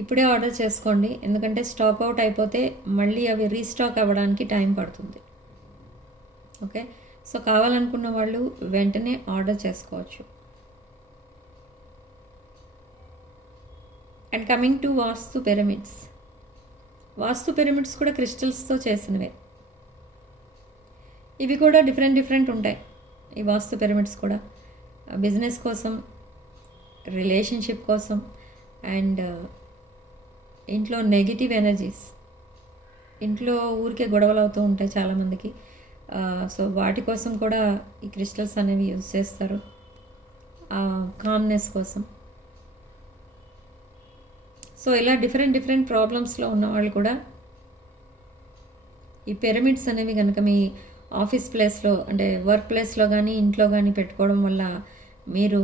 ఇప్పుడే ఆర్డర్ చేసుకోండి, ఎందుకంటే స్టాక్ అవుట్ అయిపోతే మళ్ళీ అవి రీస్టాక్ అవ్వడానికి టైం పడుతుంది. ఓకే, సో కావాలనుకున్న వాళ్ళు వెంటనే ఆర్డర్ చేసుకోవచ్చు. And coming to vastu pyramids. Vastu pyramids కూడా క్రిస్టల్స్తో చేసినవే. ఇవి కూడా డిఫరెంట్ ఉంటాయి. ఈ వాస్తు పిరమిడ్స్ కూడా బిజినెస్ కోసం, రిలేషన్షిప్ కోసం, అండ్ ఇంట్లో నెగిటివ్ ఎనర్జీస్, ఇంట్లో ఊరికే గొడవలు అవుతూ ఉంటాయి చాలామందికి. సో వాటి కోసం కూడా ఈ క్రిస్టల్స్ అనేవి యూజ్ చేస్తారు, కామ్నెస్ కోసం. సో ఇలా డిఫరెంట్ ప్రాబ్లమ్స్లో ఉన్న వాళ్ళు కూడా ఈ పిరమిడ్స్ అనేవి కనుక మీ ఆఫీస్ ప్లేస్లో, అంటే వర్క్ ప్లేస్లో కానీ ఇంట్లో కానీ పెట్టుకోవడం వల్ల మీరు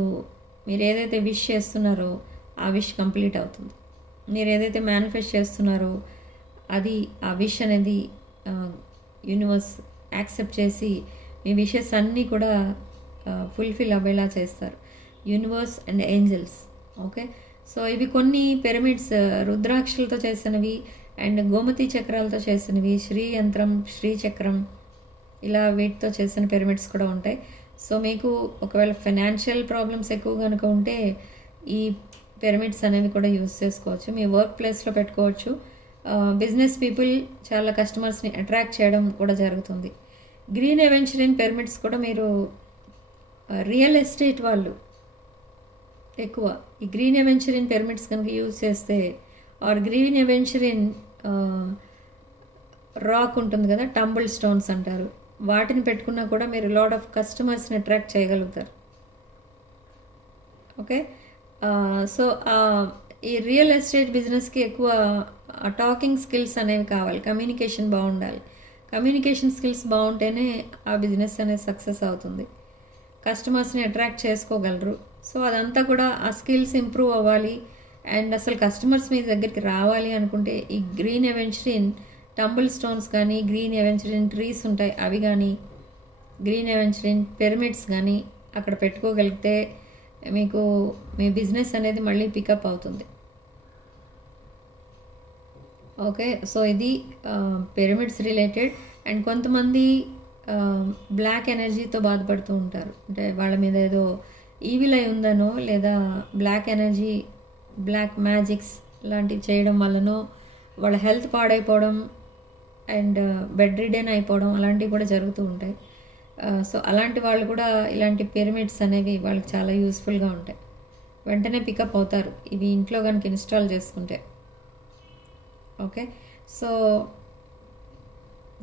ఏదైతే విష్ చేస్తున్నారో ఆ విష్ కంప్లీట్ అవుతుంది. మీరు ఏదైతే మేనిఫెస్ట్ చేస్తున్నారో అది, ఆ విష్ అనేది యూనివర్స్ యాక్సెప్ట్ చేసి మీ విషెస్ అన్నీ కూడా ఫుల్ఫిల్ అవ్వేలా చేస్తారు universe and angels. Okay, so ఇవి కొన్ని పిరమిడ్స్ రుద్రాక్షలతో చేసినవి అండ్ గోమతి చక్రాలతో చేసినవి, శ్రీ యంత్రం, శ్రీ చక్రం, ఇలా వీటితో చేసిన పిరమిడ్స్ కూడా ఉంటాయి. సో మీకు ఒకవేళ ఫైనాన్షియల్ ప్రాబ్లమ్స్ ఎక్కువ కనుక ఉంటే ఈ పిరమిడ్స్ అనేవి కూడా యూజ్ చేసుకోవచ్చు, మీ వర్క్ ప్లేస్లో పెట్టుకోవచ్చు. బిజినెస్ పీపుల్ చాలా కస్టమర్స్ని అట్రాక్ట్ చేయడం కూడా జరుగుతుంది. గ్రీన్ ఎవెంచరిన్ పిరమిడ్స్ కూడా మీరు రియల్ ఎస్టేట్ వాళ్ళు ఎక్కువ ఈ గ్రీన్ ఎవెంచరిన్ పిరమిడ్స్ కనుక యూజ్ చేస్తే, ఆర్ గ్రీన్ ఎవెంచరిన్ రాక్ ఉంటుంది కదా, టంబుల్ స్టోన్స్ అంటారు, వాటిని పెట్టుకున్నా కూడా మీరు లాట్ ఆఫ్ కస్టమర్స్ని అట్రాక్ట్ చేయగలుగుతారు. ఓకే, సో ఈ రియల్ ఎస్టేట్ బిజినెస్కి ఎక్కువ టాకింగ్ స్కిల్స్ అనేవి కావాలి, కమ్యూనికేషన్ బాగుండాలి. కమ్యూనికేషన్ స్కిల్స్ బాగుంటేనే ఆ బిజినెస్ అనేది సక్సెస్ అవుతుంది, కస్టమర్స్ని అట్రాక్ట్ చేసుకోగలరు. సో అదంతా కూడా ఆ స్కిల్స్ ఇంప్రూవ్ అవ్వాలి. అండ్ అసలు కస్టమర్స్ మీ దగ్గరికి రావాలి అనుకుంటే ఈ గ్రీన్ ఎవెంచరిన్ టంబుల్ స్టోన్స్ కానీ, గ్రీన్ ఎవెంచరిన్ ట్రీస్ ఉంటాయి అవి కానీ, గ్రీన్ ఎవెంచరిన్ పిరమిడ్స్ కానీ అక్కడ పెట్టుకోగలిగితే మీకు మీ బిజినెస్ అనేది మళ్ళీ పికప్ అవుతుంది. ఓకే, సో ఇది పిరమిడ్స్ రిలేటెడ్. అండ్ కొంతమంది బ్లాక్ ఎనర్జీతో బాధపడుతూ ఉంటారు, అంటే వాళ్ళ మీద ఏదో ఈవిల్ అయి ఉందనో, లేదా బ్లాక్ ఎనర్జీ, బ్లాక్ మ్యాజిక్స్ లాంటివి చేయడం వల్లనో వాళ్ళ హెల్త్ పాడైపోవడం అండ్ బెడ్ రిడెన్ అయిపోవడం అలాంటివి కూడా జరుగుతూ ఉంటాయి. సో అలాంటి వాళ్ళు కూడా ఇలాంటి పిరమిడ్స్ అనేవి వాళ్ళకి చాలా యూస్ఫుల్గా ఉంటాయి, వెంటనే పికప్ అవుతారు ఇవి ఇంట్లో కనుక ఇన్స్టాల్ చేసుకుంటే. ఓకే, సో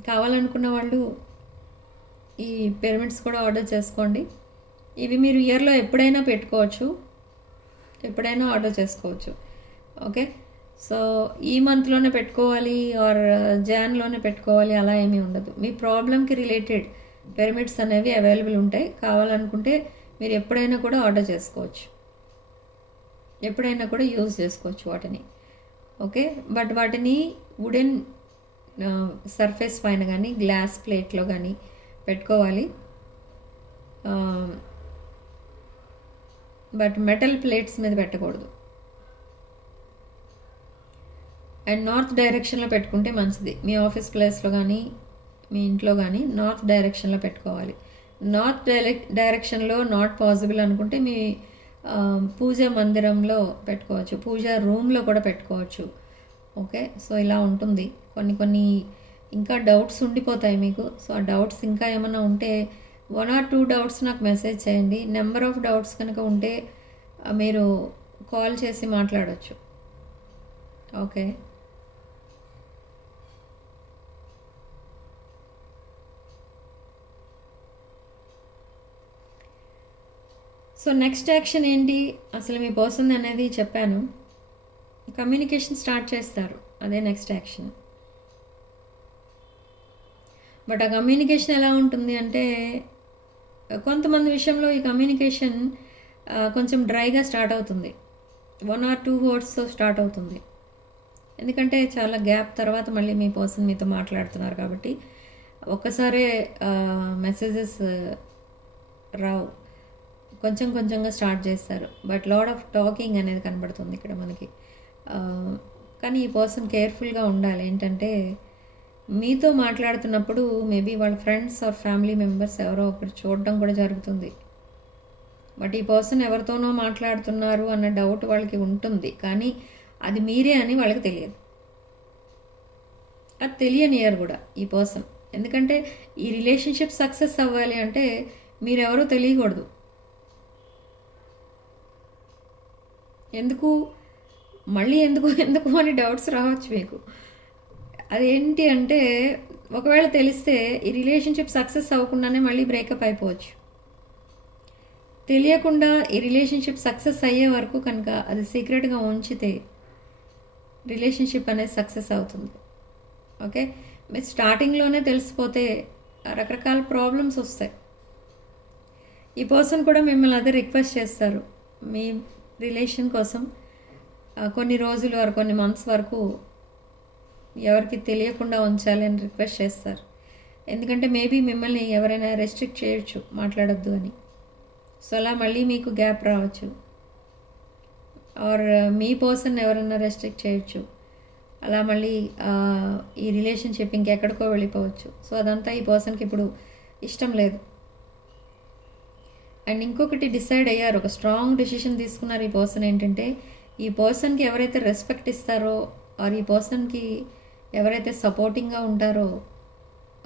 కావాలనుకున్న వాళ్ళు ఈ పిరమిడ్స్ కూడా ఆర్డర్ చేసుకోండి. ఇవి మీరు ఇయర్లో ఎప్పుడైనా పెట్టుకోవచ్చు, ఎప్పుడైనా ఆర్డర్ చేసుకోవచ్చు. ఓకే, సో ఈ మంత్లోనే పెట్టుకోవాలి ఆర్ జాన్లోనే పెట్టుకోవాలి అలా ఏమీ ఉండదు. మీ ప్రాబ్లంకి రిలేటెడ్ పిరమిడ్స్ అనేవి అవైలబుల్ ఉంటాయి, కావాలనుకుంటే మీరు ఎప్పుడైనా కూడా ఆర్డర్ చేసుకోవచ్చు, ఎప్పుడైనా కూడా యూజ్ చేసుకోవచ్చు వాటిని. ఓకే, బట్ వాటిని వుడెన్ సర్ఫేస్ పైన కానీ గ్లాస్ ప్లేట్లో కానీ పెట్టుకోవాలి, బట్ మెటల్ ప్లేట్స్ మీద పెట్టకూడదు. అండ్ నార్త్ డైరెక్షన్లో పెట్టుకుంటే మంచిది, మీ ఆఫీస్ ప్లేస్లో కానీ మీ ఇంట్లో కానీ నార్త్ డైరెక్షన్లో పెట్టుకోవాలి. నార్త్ డైరెక్షన్లో నాట్ పాసిబుల్ అనుకుంటే మీ పూజా మందిరంలో పెట్టుకోవచ్చు, పూజా రూమ్లో కూడా పెట్టుకోవచ్చు. ఓకే, సో ఇలా ఉంటుంది. కొన్ని ఇంకా డౌట్స్ ఉండిపోతాయి మీకు. సో ఆ డౌట్స్ ఇంకా ఏమైనా ఉంటే 1 or 2 డౌట్స్ నాకు మెసేజ్ చేయండి. నెంబర్ ఆఫ్ డౌట్స్ కనుక ఉంటే మీరు కాల్ చేసి మాట్లాడవచ్చు. ఓకే, సో నెక్స్ట్ యాక్షన్ ఏంటి అసలు మీ పర్సన్ అనేది చెప్పాను. కమ్యూనికేషన్ స్టార్ట్ చేస్తారు, అదే నెక్స్ట్ యాక్షన్. బట్ ఆ కమ్యూనికేషన్ ఎలా ఉంటుంది అంటే కొంతమంది విషయంలో ఈ కమ్యూనికేషన్ కొంచెం డ్రైగా స్టార్ట్ అవుతుంది, 1 or 2 వర్డ్స్తో స్టార్ట్ అవుతుంది. ఎందుకంటే చాలా గ్యాప్ తర్వాత మళ్ళీ మీ పర్సన్ మీతో మాట్లాడుతున్నారు కాబట్టి ఒక్కసారే మెసేజెస్ రావు, కొంచెం కొంచెంగా స్టార్ట్ చేస్తారు. బట్ లాడ్ ఆఫ్ టాకింగ్ అనేది కనబడుతుంది ఇక్కడ మనకి. కానీ ఈ పర్సన్ కేర్ఫుల్గా ఉండాలి. ఏంటంటే మీతో మాట్లాడుతున్నప్పుడు మేబీ వాళ్ళ ఫ్రెండ్స్ ఆర్ ఫ్యామిలీ మెంబర్స్ ఎవరో ఒకరు చూడడం కూడా జరుగుతుంది. బట్ ఈ పర్సన్ ఎవరితోనో మాట్లాడుతున్నారు అన్న డౌట్ వాళ్ళకి ఉంటుంది, కానీ అది మీరే అని వాళ్ళకి తెలియదు. అది తెలియనియరు కూడా ఈ పర్సన్. ఎందుకంటే ఈ రిలేషన్షిప్ సక్సెస్ అవ్వాలి అంటే మీరెవరో తెలియకూడదు. మళ్ళీ ఎందుకు అని డౌట్స్ రావచ్చు మీకు. అదేంటి అంటే ఒకవేళ తెలిస్తే ఈ రిలేషన్షిప్ సక్సెస్ అవ్వకుండానే మళ్ళీ బ్రేకప్ అయిపోవచ్చు. తెలియకుండా ఈ రిలేషన్షిప్ సక్సెస్ అయ్యే వరకు కనుక అది సీక్రెట్గా ఉంచితే రిలేషన్షిప్ అనేది సక్సెస్ అవుతుంది. ఓకే, మీరు స్టార్టింగ్లోనే తెలిసిపోతే రకరకాల ప్రాబ్లమ్స్ వస్తాయి. ఈ పర్సన్ కూడా మిమ్మల్ని అదే రిక్వెస్ట్ చేస్తారు, మీ రిలేషన్ కోసం కొన్ని రోజులు ఆర్ కొన్ని మంత్స్ వరకు ఎవరికి తెలియకుండా ఉంచాలి అని రిక్వెస్ట్ చేస్తారు. ఎందుకంటే మేబీ మిమ్మల్ని ఎవరైనా రెస్ట్రిక్ట్ చేయొచ్చు, మాట్లాడొద్దు అని. సో అలా మళ్ళీ మీకు గ్యాప్ రావచ్చు, ఆర్ మీ పర్సన్ ఎవరైనా రెస్ట్రిక్ట్ చేయొచ్చు. అలా మళ్ళీ ఈ రిలేషన్షిప్ ఇంకెక్కడికో వెళ్ళిపోవచ్చు. సో అదంతా ఈ పర్సన్కి ఇప్పుడు ఇష్టం లేదు. అండ్ ఇంకొకటి డిసైడ్ అయ్యారు, ఒక స్ట్రాంగ్ డెసిషన్ తీసుకున్నారు ఈ పర్సన్. ఏంటంటే ఈ పర్సన్కి ఎవరైతే రెస్పెక్ట్ ఇస్తారో ఆర్ ఈ పర్సన్కి ఎవరైతే సపోర్టింగ్గా ఉంటారో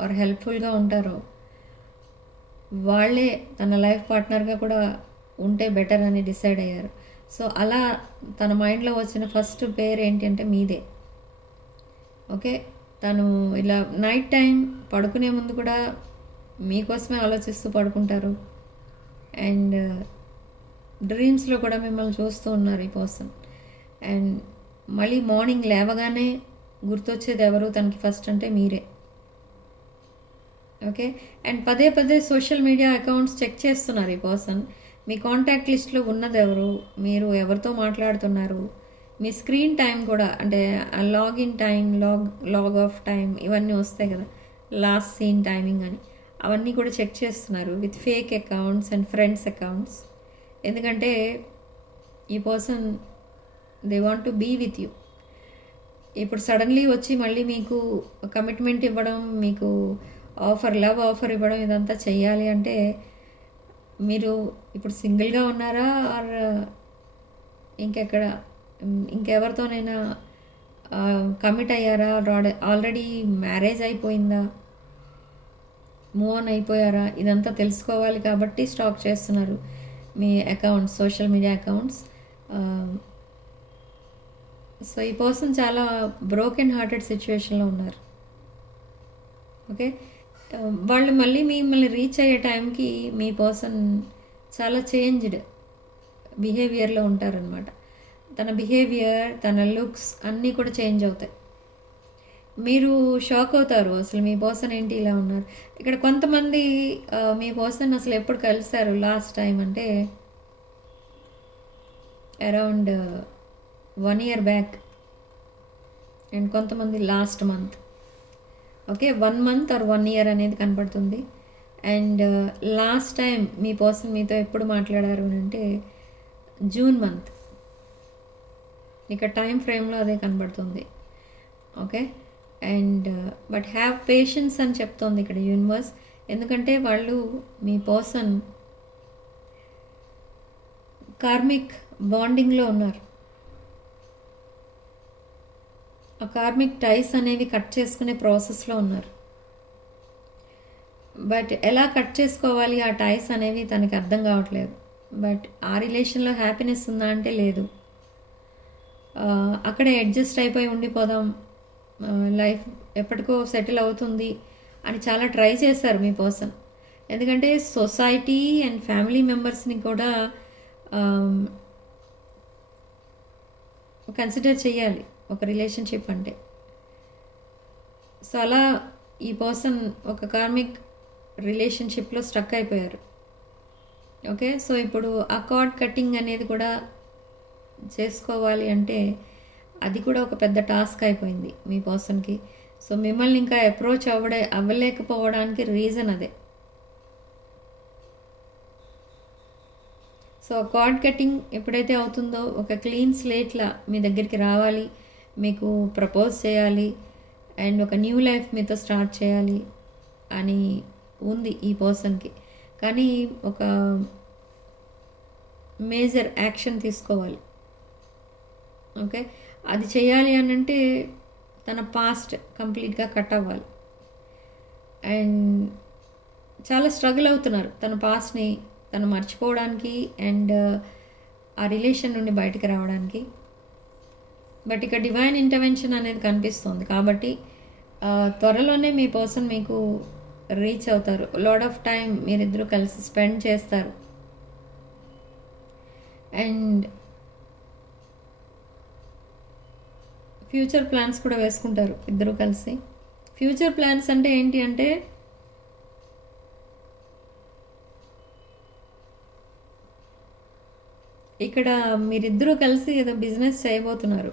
ఆర్ హెల్ప్ఫుల్గా ఉంటారో వాళ్ళే తన లైఫ్ పార్ట్నర్గా కూడా ఉంటే బెటర్ అని డిసైడ్ అయ్యారు. సో అలా తన మైండ్లో వచ్చిన ఫస్ట్ పేరు ఏంటి అంటే మీదే. ఓకే, తను ఇలా నైట్ టైం పడుకునే ముందు కూడా మీకోసమే ఆలోచిస్తూ పడుకుంటారు. అండ్ డ్రీమ్స్లో కూడా మిమ్మల్ని చూస్తూ ఉన్నారు ఈ పర్సన్. అండ్ మళ్ళీ మార్నింగ్ లేవగానే గుర్తొచ్చేది ఎవరు తనకి ఫస్ట్ అంటే మీరే. ఓకే. అండ్ పదే పదే సోషల్ మీడియా అకౌంట్స్ చెక్ చేస్తున్నారు ఈ పర్సన్. మీ కాంటాక్ట్ లిస్ట్లో ఉన్నది ఎవరు, మీరు ఎవరితో మాట్లాడుతున్నారు, మీ స్క్రీన్ టైం కూడా, అంటే login time, log off time ఇవన్నీ వస్తాయి కదా, లాస్ట్ సీన్ టైమింగ్ అని, అవన్నీ కూడా చెక్ చేస్తున్నారు with fake accounts and friends accounts. ఎందుకంటే ఈ person they want to be with you. ఇప్పుడు సడన్లీ వచ్చి మళ్ళీ మీకు కమిట్మెంట్ ఇవ్వడం, మీకు లవ్ ఆఫర్ ఇవ్వడం, ఇదంతా చెయ్యాలి అంటే మీరు ఇప్పుడు సింగిల్గా ఉన్నారా, ఆర్ ఇంకెక్కడ ఇంకెవరితోనైనా కమిట్ అయ్యారా, ఆల్రెడీ మ్యారేజ్ అయిపోయిందా, మూవ్ ఆన్ అయిపోయారా, ఇదంతా తెలుసుకోవాలి కాబట్టి స్టాక్ చేస్తున్నారు మీ accounts, social media accounts. So ఈ పర్సన్ చాలా బ్రోకెన్ హార్టెడ్ సిచ్యువేషన్లో ఉన్నారు. ఓకే. వాళ్ళు మళ్ళీ మిమ్మల్ని రీచ్ అయ్యే టైంకి మీ పర్సన్ చాలా చేంజ్డ్ బిహేవియర్లో ఉంటారనమాట. తన బిహేవియర్, తన లుక్స్ అన్నీ కూడా చేంజ్ అవుతాయి. మీరు షాక్ అవుతారు, అసలు మీ పర్సన్ ఏంటి ఇలా ఉన్నారు. ఇక్కడ కొంతమంది మీ పర్సన్ అసలు ఎప్పుడు కలిశారు లాస్ట్ టైం అంటే అరౌండ్ 1 year బ్యాక్, అండ్ కొంతమంది last month. Okay, 1 month or 1 year అనేది కనపడుతుంది. అండ్ లాస్ట్ టైం మీ పర్సన్ మీతో ఎప్పుడు మాట్లాడారు అని అంటే జూన్ మంత్. ఇక టైం ఫ్రేమ్లో అదే కనబడుతుంది. Okay. And but have patience అని చెప్తోంది ఇక్కడ యూనివర్స్. ఎందుకంటే వాళ్ళు మీ పర్సన్ కార్మిక్ బాండింగ్లో ఉన్నారు. ఆ కార్మిక్ టైస్ అనేవి కట్ చేసుకునే ప్రాసెస్లో ఉన్నారు. బట్ ఎలా కట్ చేసుకోవాలి ఆ టైస్ అనేవి తనకి అర్థం కావట్లేదు. బట్ ఆ రిలేషన్లో హ్యాపీనెస్ ఉందా అంటే లేదు. అక్కడే అడ్జస్ట్ అయిపోయి ఉండిపోదాం, లైఫ్ ఎప్పటికో సెటిల్ అవుతుంది అని చాలా ట్రై చేశారు మీ పర్సన్. ఎందుకంటే సొసైటీ అండ్ ఫ్యామిలీ మెంబర్స్ని కూడా కన్సిడర్ చేయాలి ఒక రిలేషన్షిప్ అంటే. సో అలా ఈ పర్సన్ ఒక కార్మిక్ రిలేషన్షిప్లో స్ట్రక్ అయిపోయారు. ఓకే. సో ఇప్పుడు ఆ కార్డ్ కటింగ్ అనేది కూడా చేసుకోవాలి అంటే అది కూడా ఒక పెద్ద టాస్క్ అయిపోయింది మీ పర్సన్కి. సో మిమ్మల్ని ఇంకా అప్రోచ్ అవ్వలేకపోవడానికి రీజన్ అదే. సో కార్డ్ కటింగ్ ఎప్పుడైతే అవుతుందో ఒక క్లీన్ స్లేట్లా మీ దగ్గరికి రావాలి, మీకు ప్రపోజ్ చేయాలి, అండ్ ఒక న్యూ లైఫ్ మీతో స్టార్ట్ చేయాలి అని ఉంది ఈ పర్సన్కి. కానీ ఒక మేజర్ యాక్షన్ తీసుకోవాలి. ఓకే. అది చేయాలి అని అంటే తన పాస్ట్ కంప్లీట్గా కట్ అవ్వాలి. అండ్ చాలా స్ట్రగుల్ అవుతున్నారు తన పాస్ట్ని తను మర్చిపోవడానికి అండ్ ఆ రిలేషన్ నుండి బయటకు రావడానికి. బట్ ఇక డివైన్ ఇంటర్వెన్షన్ అనేది కనిపిస్తుంది కాబట్టి త్వరలోనే మీ పర్సన్ మీకు రీచ్ అవుతారు. లాట్ ఆఫ్ టైం మీరిద్దరూ కలిసి స్పెండ్ చేస్తారు. అండ్ ఫ్యూచర్ ప్లాన్స్ కూడా వేసుకుంటారు ఇద్దరు కలిసి. ఫ్యూచర్ ప్లాన్స్ అంటే ఏంటి అంటే ఇక్కడ మీరిద్దరూ కలిసి ఏదో బిజినెస్ చేయబోతున్నారు.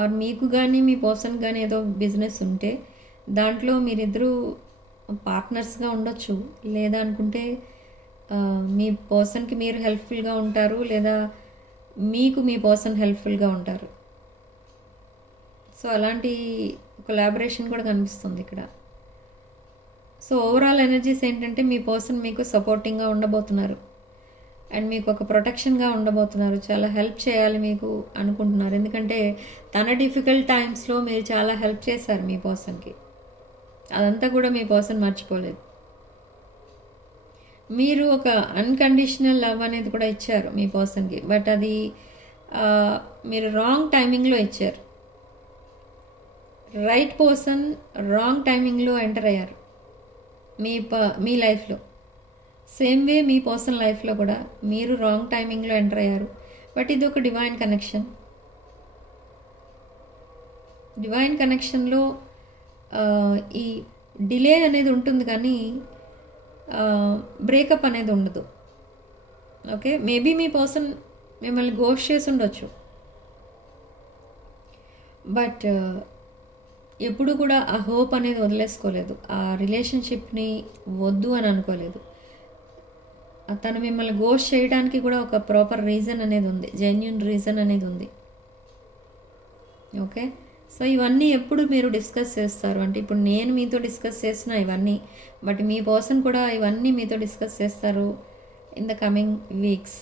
ఆర్ మీకు కానీ మీ పర్సన్ కానీ ఏదో బిజినెస్ ఉంటే దాంట్లో మీరిద్దరూ పార్ట్నర్స్గా ఉండొచ్చు. లేదా అనుకుంటే మీ పర్సన్కి మీరు హెల్ప్ఫుల్గా ఉంటారు, లేదా మీకు మీ పర్సన్ హెల్ప్ఫుల్గా ఉంటారు. సో అలాంటి కొలాబరేషన్ కూడా కనిపిస్తుంది ఇక్కడ. సో ఓవరాల్ ఎనర్జీస్ ఏంటంటే మీ పర్సన్ మీకు సపోర్టింగ్గా ఉండబోతున్నారు అండ్ మీకు ఒక ప్రొటెక్షన్గా ఉండబోతున్నారు. చాలా హెల్ప్ చేయాలి మీకు అనుకుంటున్నారు. ఎందుకంటే తన డిఫికల్ట్ టైమ్స్లో మీరు చాలా హెల్ప్ చేశారు మీ పర్సన్కి. అదంతా కూడా మీ పర్సన్ మర్చిపోలేదు. మీరు ఒక అన్కండిషనల్ లవ్ అనేది కూడా ఇచ్చారు మీ పర్సన్కి. బట్ అది మీరు రాంగ్ టైమింగ్లో ఇచ్చారు. రైట్ పర్సన్ రాంగ్ టైమింగ్లో ఎంటర్ అయ్యారు మీ లైఫ్లో. సేమ్ వే మీ పర్సన్ లైఫ్లో కూడా మీరు రాంగ్ టైమింగ్లో ఎంటర్ అయ్యారు. బట్ ఇది ఒక డివైన్ కనెక్షన్. డివైన్ కనెక్షన్లో ఈ డిలే అనేది ఉంటుంది కానీ బ్రేకప్ అనేది ఉండదు. ఓకే, మేబీ మీ పర్సన్ మిమ్మల్ని గోస్ట్ చేసి ఉండొచ్చు, బట్ ఎప్పుడు కూడా ఆ హోప్ అనేది వదిలేసుకోలేదు, ఆ రిలేషన్షిప్ని వద్దు అని అనుకోలేదు. తను మిమ్మల్ని గోస్ట్ చేయడానికి కూడా ఒక ప్రాపర్ రీజన్ అనేది ఉంది, జెన్యున్ రీజన్ అనేది ఉంది. ఓకే, సో ఇవన్నీ ఎప్పుడు మీరు డిస్కస్ చేస్తారు అంటే ఇప్పుడు నేను మీతో డిస్కస్ చేసిన ఇవన్నీ, బట్ మీ పర్సన్ కూడా ఇవన్నీ మీతో డిస్కస్ చేస్తారు in the coming weeks.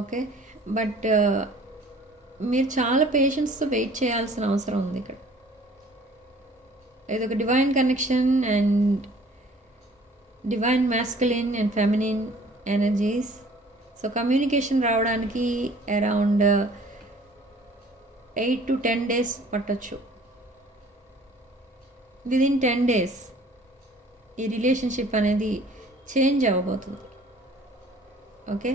Okay, but మీరు చాలా పేషెన్స్తో వెయిట్ చేయాల్సిన అవసరం ఉంది ఇక్కడ. ఇదొక divine connection and divine masculine and feminine energies. So communication రావడానికి అరౌండ్ 8 to 10 days పట్టొచ్చు. విదిన్ 10 days ఈ రిలేషన్షిప్ అనేది చేంజ్ అవ్వబోతుంది. ఓకే,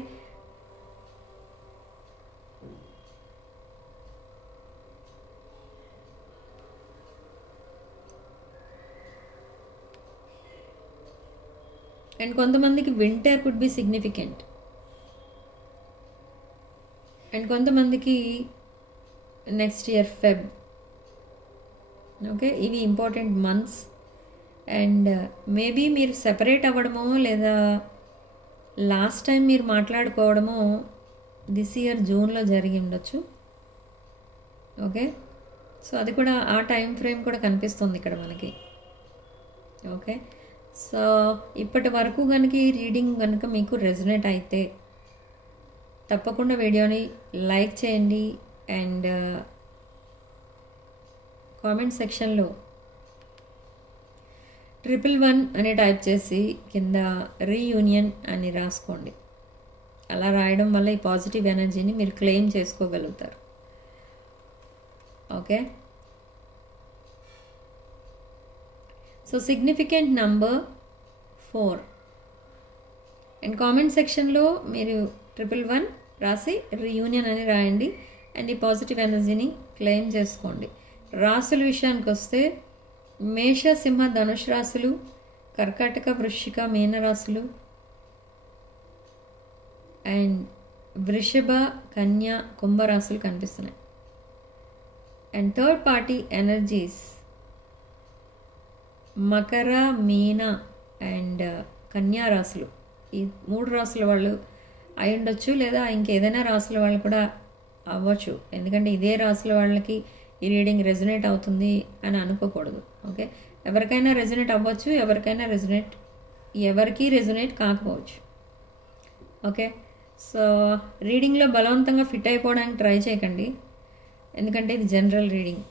అండ్ కొంతమందికి winter could be significant, and కొంతమందికి నెక్స్ట్ ఇయర్ ఫెబ్. ఓకే, ఇవి ఇంపార్టెంట్ మంత్స్. అండ్ మేబీ మీరు separate అవ్వడమో లేదా లాస్ట్ టైం మీరు మాట్లాడుకోవడమో దిస్ ఇయర్ జూన్లో జరిగి ఉండొచ్చు. ఓకే, సో అది కూడా ఆ టైం ఫ్రేమ్ కూడా కనిపిస్తుంది ఇక్కడ మనకి. ఓకే, సో ఇప్పటి వరకు కనుక ఈ రీడింగ్ కనుక మీకు రెజొనేట్ అయితే తప్పకుండా వీడియోని లైక్ చేయండి అండ్ కామెంట్ సెక్షన్లో 111 అని టైప్ చేసి కింద రీయూనియన్ అని రాసుకోండి. అలా రాయడం వల్ల ఈ పాజిటివ్ ఎనర్జీని మీరు క్లెయిమ్ చేసుకోగలుగుతారు. Okay, so significant number 4 and comment సెక్షన్లో మీరు 111 రాసి రీయూనియన్ అని రాయండి అండ్ ఈ పాజిటివ్ ఎనర్జీని క్లెయిమ్ చేసుకోండి. రాసుల విషయానికి వస్తే మేష, సింహ, ధనుష్ రాశులు, కర్కాటక, వృశ్చిక, మీన రాశులు అండ్ వృషభ, కన్య, కుంభ రాశులు కనిపిస్తున్నాయి. And third party energies Makar, Meena and కన్యా రాశులు. ఈ 3 రాశుల వాళ్ళు అయి ఉండొచ్చు లేదా ఇంకేదైనా రాశుల వాళ్ళు కూడా అవ్వచ్చు, ఎందుకంటే ఇదే రాశుల వాళ్ళకి ఈ రీడింగ్ రెజొనేట్ అవుతుంది అని అనుకోకూడదు. ఓకే, ఎవరికైనా రెజొనేట్ అవ్వచ్చు, ఎవరికి రెజొనేట్ కాకపోవచ్చు. ఓకే, సో రీడింగ్లో బలవంతంగా ఫిట్ అయిపోవడానికి ట్రై చేయకండి, ఎందుకంటే ఇది జనరల్ రీడింగ్.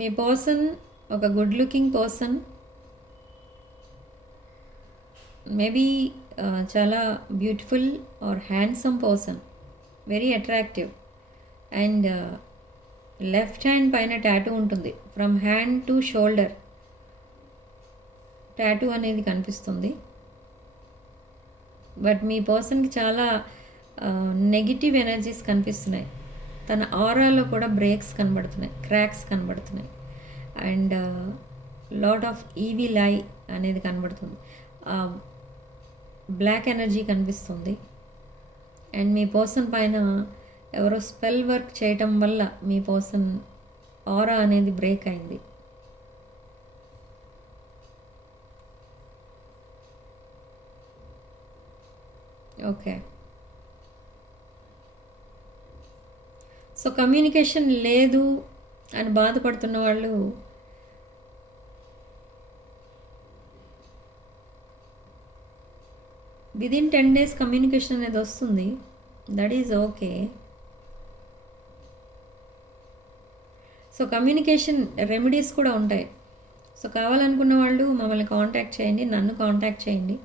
మీ పర్సన్ ఒక గుడ్ లుకింగ్ పర్సన్, మేబీ చాలా beautiful or handsome person, very attractive and left hand పైన టాటూ ఉంటుంది. From hand to shoulder tattoo అనేది కనిపిస్తుంది. బట్ మీ పర్సన్కి చాలా నెగిటివ్ ఎనర్జీస్ కనిపిస్తున్నాయి. తన ఆరాలో కూడా బ్రేక్స్ కనబడుతున్నాయి, క్రాక్స్ కనబడుతున్నాయి and lot of evil eye అనేది కనబడుతుంది. బ్లాక్ ఎనర్జీ కనిపిస్తుంది అండ్ మీ పర్సన్ పైన ఎవరో స్పెల్ వర్క్ చేయటం వల్ల మీ పర్సన్ ఆరా అనేది బ్రేక్ అయింది. ఓకే, సో కమ్యూనికేషన్ లేదు అని బాధపడుతున్న వాళ్ళు విదిన్ 10 days కమ్యూనికేషన్ అనేది వస్తుంది. That is okay. So communication remedies కూడా ఉంటాయి. సో కావాలనుకున్న వాళ్ళు మమ్మల్ని కాంటాక్ట్ చేయండి, నన్ను కాంటాక్ట్ చేయండి.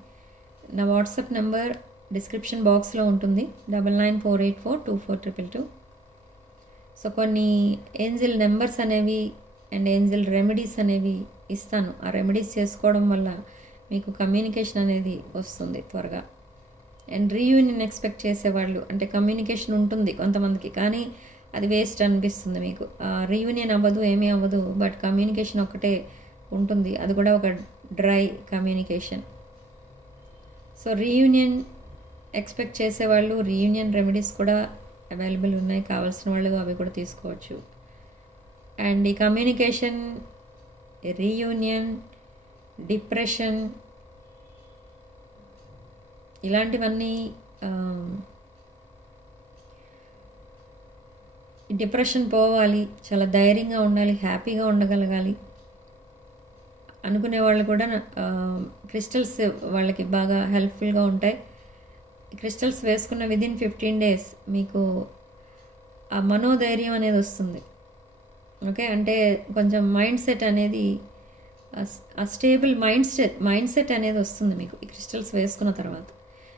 నా వాట్సాప్ నెంబర్ డిస్క్రిప్షన్ బాక్స్లో ఉంటుంది, 9948424222. సో కొన్ని ఏంజిల్ నెంబర్స్ అనేవి అండ్ ఏంజిల్ రెమెడీస్ అనేవి ఇస్తాను. ఆ రెమెడీస్ చేసుకోవడం వల్ల మీకు కమ్యూనికేషన్ అనేది వస్తుంది త్వరగా. అండ్ రీయూనియన్ ఎక్స్పెక్ట్ చేసేవాళ్ళు, అంటే కమ్యూనికేషన్ ఉంటుంది కొంతమందికి, కానీ అది వేస్ట్ అనిపిస్తుంది మీకు. రీయూనియన్ అవ్వదు, ఏమీ అవ్వదు, బట్ కమ్యూనికేషన్ ఒక్కటే ఉంటుంది, అది కూడా ఒక dry communication. So reunion expect చేసేవాళ్ళు, రీయూనియన్ రెమెడీస్ కూడా అవైలబుల్ ఉన్నాయి, కావాల్సిన వాళ్ళు అవి కూడా తీసుకోవచ్చు. అండ్ ఈ కమ్యూనికేషన్, రీయూనియన్, డిప్రెషన్ ఇలాంటివన్నీ, డిప్రెషన్ పోవాలి, చాలా ధైర్యంగా ఉండాలి, హ్యాపీగా ఉండగలగాలి అనుకునే వాళ్ళు కూడా క్రిస్టల్స్ వాళ్ళకి బాగా హెల్ప్ఫుల్గా ఉంటాయి. క్రిస్టల్స్ వేసుకున్న విదిన్ 15 days మీకు ఆ మనోధైర్యం అనేది వస్తుంది. ఓకే, అంటే కొంచెం మైండ్ సెట్ అనేది, ఆ స్టేబుల్ మైండ్ సెట్ అనేది వస్తుంది మీకు ఈ క్రిస్టల్స్ వేసుకున్న తర్వాత.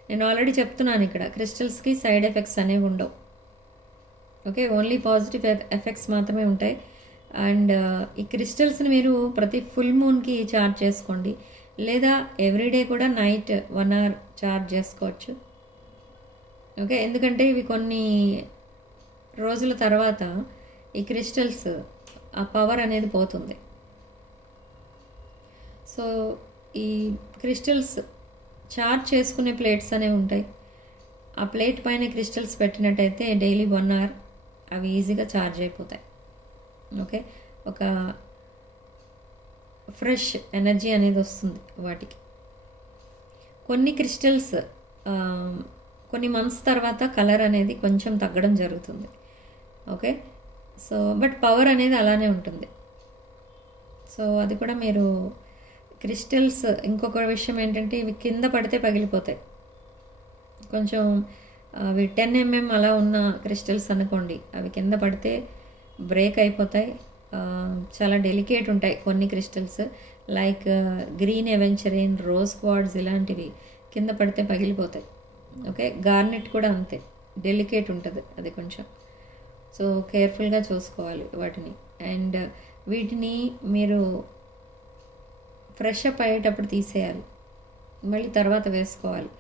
నేను ఆల్రెడీ చెప్తున్నాను, ఇక్కడ క్రిస్టల్స్కి సైడ్ ఎఫెక్ట్స్ అనేవి ఉండవు. ఓకే, ఓన్లీ పాజిటివ్ ఎఫెక్ట్స్ మాత్రమే ఉంటాయి. అండ్ ఈ క్రిస్టల్స్ని మీరు ప్రతి ఫుల్ మూన్కి చార్జ్ చేసుకోండి, లేదా ఎవ్రీడే కూడా నైట్ 1 hour చార్జ్ చేసుకోవచ్చు. ఓకే, ఎందుకంటే ఇవి కొన్ని రోజుల తర్వాత ఈ క్రిస్టల్స్ ఆ పవర్ అనేది పోతుంది. సో ఈ క్రిస్టల్స్ చార్జ్ చేసుకునే ప్లేట్స్ అనేవి ఉంటాయి. ఆ ప్లేట్ పైన క్రిస్టల్స్ పెట్టినట్టయితే డైలీ 1 hour అవి ఈజీగా చార్జ్ అయిపోతాయి. ఓకే, ఒక ఫ్రెష్ ఎనర్జీ అనేది వస్తుంది వాటికి. కొన్ని క్రిస్టల్స్ కొన్ని మంత్స్ తర్వాత కలర్ అనేది కొంచెం తగ్గడం జరుగుతుంది. ఓకే, సో బట్ పవర్ అనేది అలానే ఉంటుంది. సో అది కూడా మీరు క్రిస్టల్స్, ఇంకొక విషయం ఏంటంటే ఇవి కింద పడితే పగిలిపోతాయి. కొంచెం అవి 10 mm అలా ఉన్న క్రిస్టల్స్ అనుకోండి, అవి కింద పడితే బ్రేక్ అయిపోతాయి. చాలా డెలికేట్ ఉంటాయి కొన్ని crystals, like green ఎవెంచరిన్, rose quartz ఇలాంటివి కింద పడితే పగిలిపోతాయి. ఓకే, గార్నెట్ కూడా అంతే, డెలికేట్ ఉంటుంది అది కొంచెం. సో కేర్ఫుల్గా చూసుకోవాలి వాటిని. అండ్ వీటిని మీరు ఫ్రెష్ అప్ అయ్యేటప్పుడు తీసేయాలి, మళ్ళీ తర్వాత వేసుకోవాలి.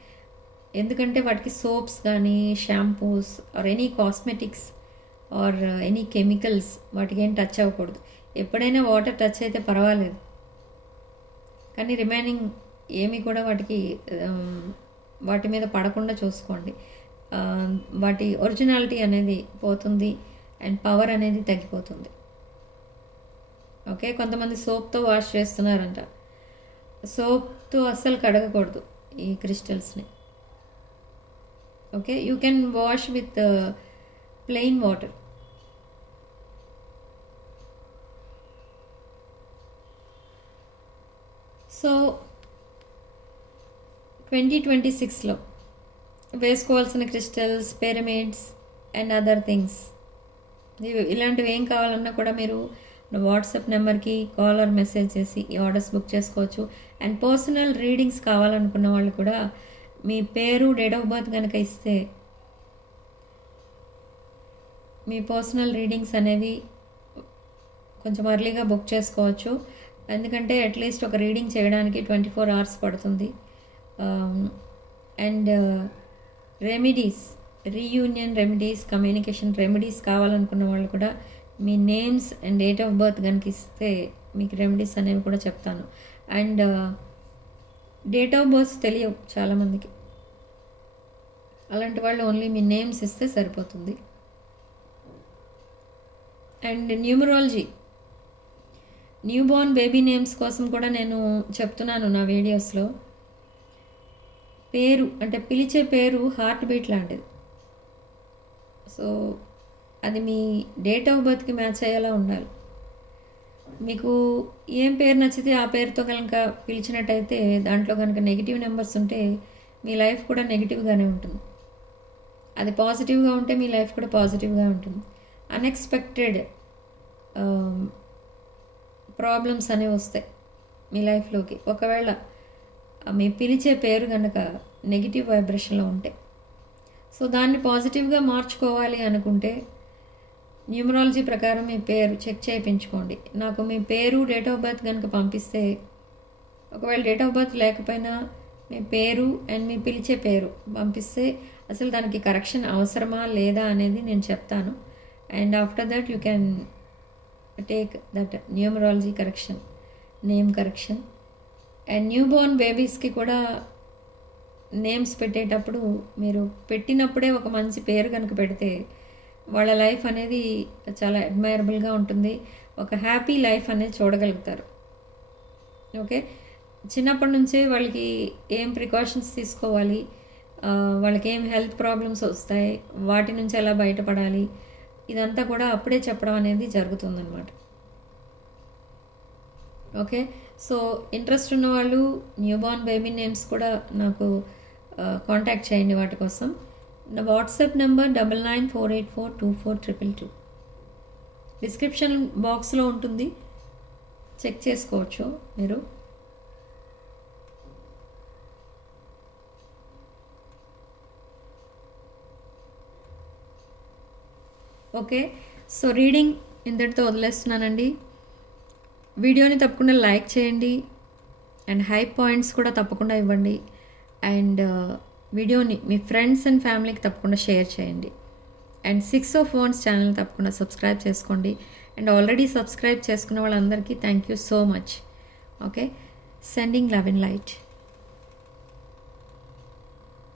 ఎందుకంటే వాటికి సోప్స్ కానీ, shampoos or any cosmetics or any chemicals వాటికి ఏం టచ్ అవ్వకూడదు. ఎప్పుడైనా వాటర్ టచ్ అయితే పర్వాలేదు, కానీ రిమైనింగ్ ఏమి కూడా వాటి మీద పడకుండా చూసుకోండి. వాటి ఒరిజినాలిటీ అనేది పోతుంది అండ్ పవర్ అనేది తగ్గిపోతుంది. ఓకే, కొంతమంది సోప్తో వాష్ చేస్తున్నారంట. సోప్తో అస్సలు కడగకూడదు ఈ క్రిస్టల్స్ని. Okay, you can wash with plain water. So 2026లో వేసుకోవాల్సిన crystals, pyramids and other things, ఇలాంటివి ఏం కావాలన్నా కూడా మీరు వాట్సాప్ నెంబర్కి కాల్ ఆర్ మెసేజ్ చేసి ఈ ఆర్డర్స్ బుక్ చేసుకోవచ్చు. అండ్ పర్సనల్ రీడింగ్స్ కావాలనుకున్న వాళ్ళు కూడా మీ పేరు, డేట్ ఆఫ్ బర్త్ కనుక ఇస్తే మీ పర్సనల్ రీడింగ్స్ అనేవి కొంచెం అర్లీగా బుక్ చేసుకోవచ్చు. ఎందుకంటే అట్లీస్ట్ ఒక రీడింగ్ చేయడానికి 24 hours పడుతుంది. And remedies, reunion remedies, communication remedies కావాలనుకున్న వాళ్ళు కూడా మీ names and date of birth కనుక ఇస్తే మీకు రెమెడీస్ అనేవి కూడా చెప్తాను. అండ్ డేట్ ఆఫ్ బర్త్ తెలియవు చాలామందికి, అలాంటి వాళ్ళు ఓన్లీ మీ నేమ్స్ ఇస్తే సరిపోతుంది. And numerology, new Born baby names కోసం కూడా నేను చెప్తున్నాను నా వీడియోస్లో. పేరు అంటే పిలిచే పేరు హార్ట్ బీట్ లాంటిది. సో అది మీ డేట్ ఆఫ్ బర్త్కి మ్యాచ్ అయ్యేలా ఉండాలి. మీకు ఏం పేరు నచ్చితే ఆ పేరుతో కనుక పిలిచినట్టయితే, దాంట్లో కనుక నెగిటివ్ నెంబర్స్ ఉంటే మీ లైఫ్ కూడా నెగిటివ్గానే ఉంటుంది. అది పాజిటివ్గా ఉంటే మీ లైఫ్ కూడా పాజిటివ్గా ఉంటుంది. అన్ఎక్స్పెక్టెడ్ ప్రాబ్లమ్స్ అనేవి వస్తాయి మీ లైఫ్లోకి, ఒకవేళ మీ పిలిచే పేరు కనుక నెగిటివ్ వైబ్రేషన్లో ఉంటే. సో దాన్ని పాజిటివ్గా మార్చుకోవాలి అనుకుంటే న్యూమరాలజీ ప్రకారం మీ పేరు చెక్ చేయించుకోండి. నాకు మీ పేరు, డేట్ ఆఫ్ బర్త్ కనుక పంపిస్తే, ఒకవేళ డేట్ ఆఫ్ బర్త్ లేకపోయినా మీ పేరు అండ్ మీ పిలిచే పేరు పంపిస్తే అసలు దానికి కరెక్షన్ అవసరమా లేదా అనేది నేను చెప్తాను. And after that you can take that numerology correction, name correction. And newborn బేబీస్కి కూడా నేమ్స్ పెట్టేటప్పుడు మీరు పెట్టినప్పుడే ఒక మంచి పేరు కనుక పెడితే వాళ్ళ లైఫ్ అనేది చాలా అడ్మైరబుల్గా ఉంటుంది. ఒక హ్యాపీ లైఫ్ అనేది చూడగలుగుతారు. ఓకే, చిన్నప్పటి నుంచే వాళ్ళకి ఏం ప్రికాషన్స్ తీసుకోవాలి, వాళ్ళకి ఏం హెల్త్ ప్రాబ్లమ్స్ వస్తాయి, వాటి నుంచి ఎలా బయటపడాలి, ఇదంతా కూడా అప్పుడే చెప్పడం అనేది జరుగుతుందన్నమాట. ఓకే, సో ఇంట్రెస్ట్ ఉన్న వాళ్ళు న్యూబార్న్ బేబీ నేమ్స్ కూడా నాకు కాంటాక్ట్ చేయండి వాటి కోసం. నా వాట్సాప్ నెంబర్ 9948424222. డిస్క్రిప్షన్ బాక్స్లో ఉంటుంది, చెక్ చేసుకోవచ్చు మీరు. ఓకే, సో రీడింగ్ ఇంతటితో వదిలేస్తున్నానండి. వీడియోని తప్పకుండా లైక్ చేయండి అండ్ హై పాయింట్స్ కూడా తప్పకుండా ఇవ్వండి. అండ్ వీడియోని మీ ఫ్రెండ్స్ అండ్ ఫ్యామిలీకి తప్పకుండా షేర్ చేయండి. అండ్ 6 of Wands ఛానల్ తప్పకుండా సబ్స్క్రైబ్ చేసుకోండి. అండ్ ఆల్రెడీ సబ్స్క్రైబ్ చేసుకున్న వాళ్ళందరికీ thank you so much. Okay, sending love and light.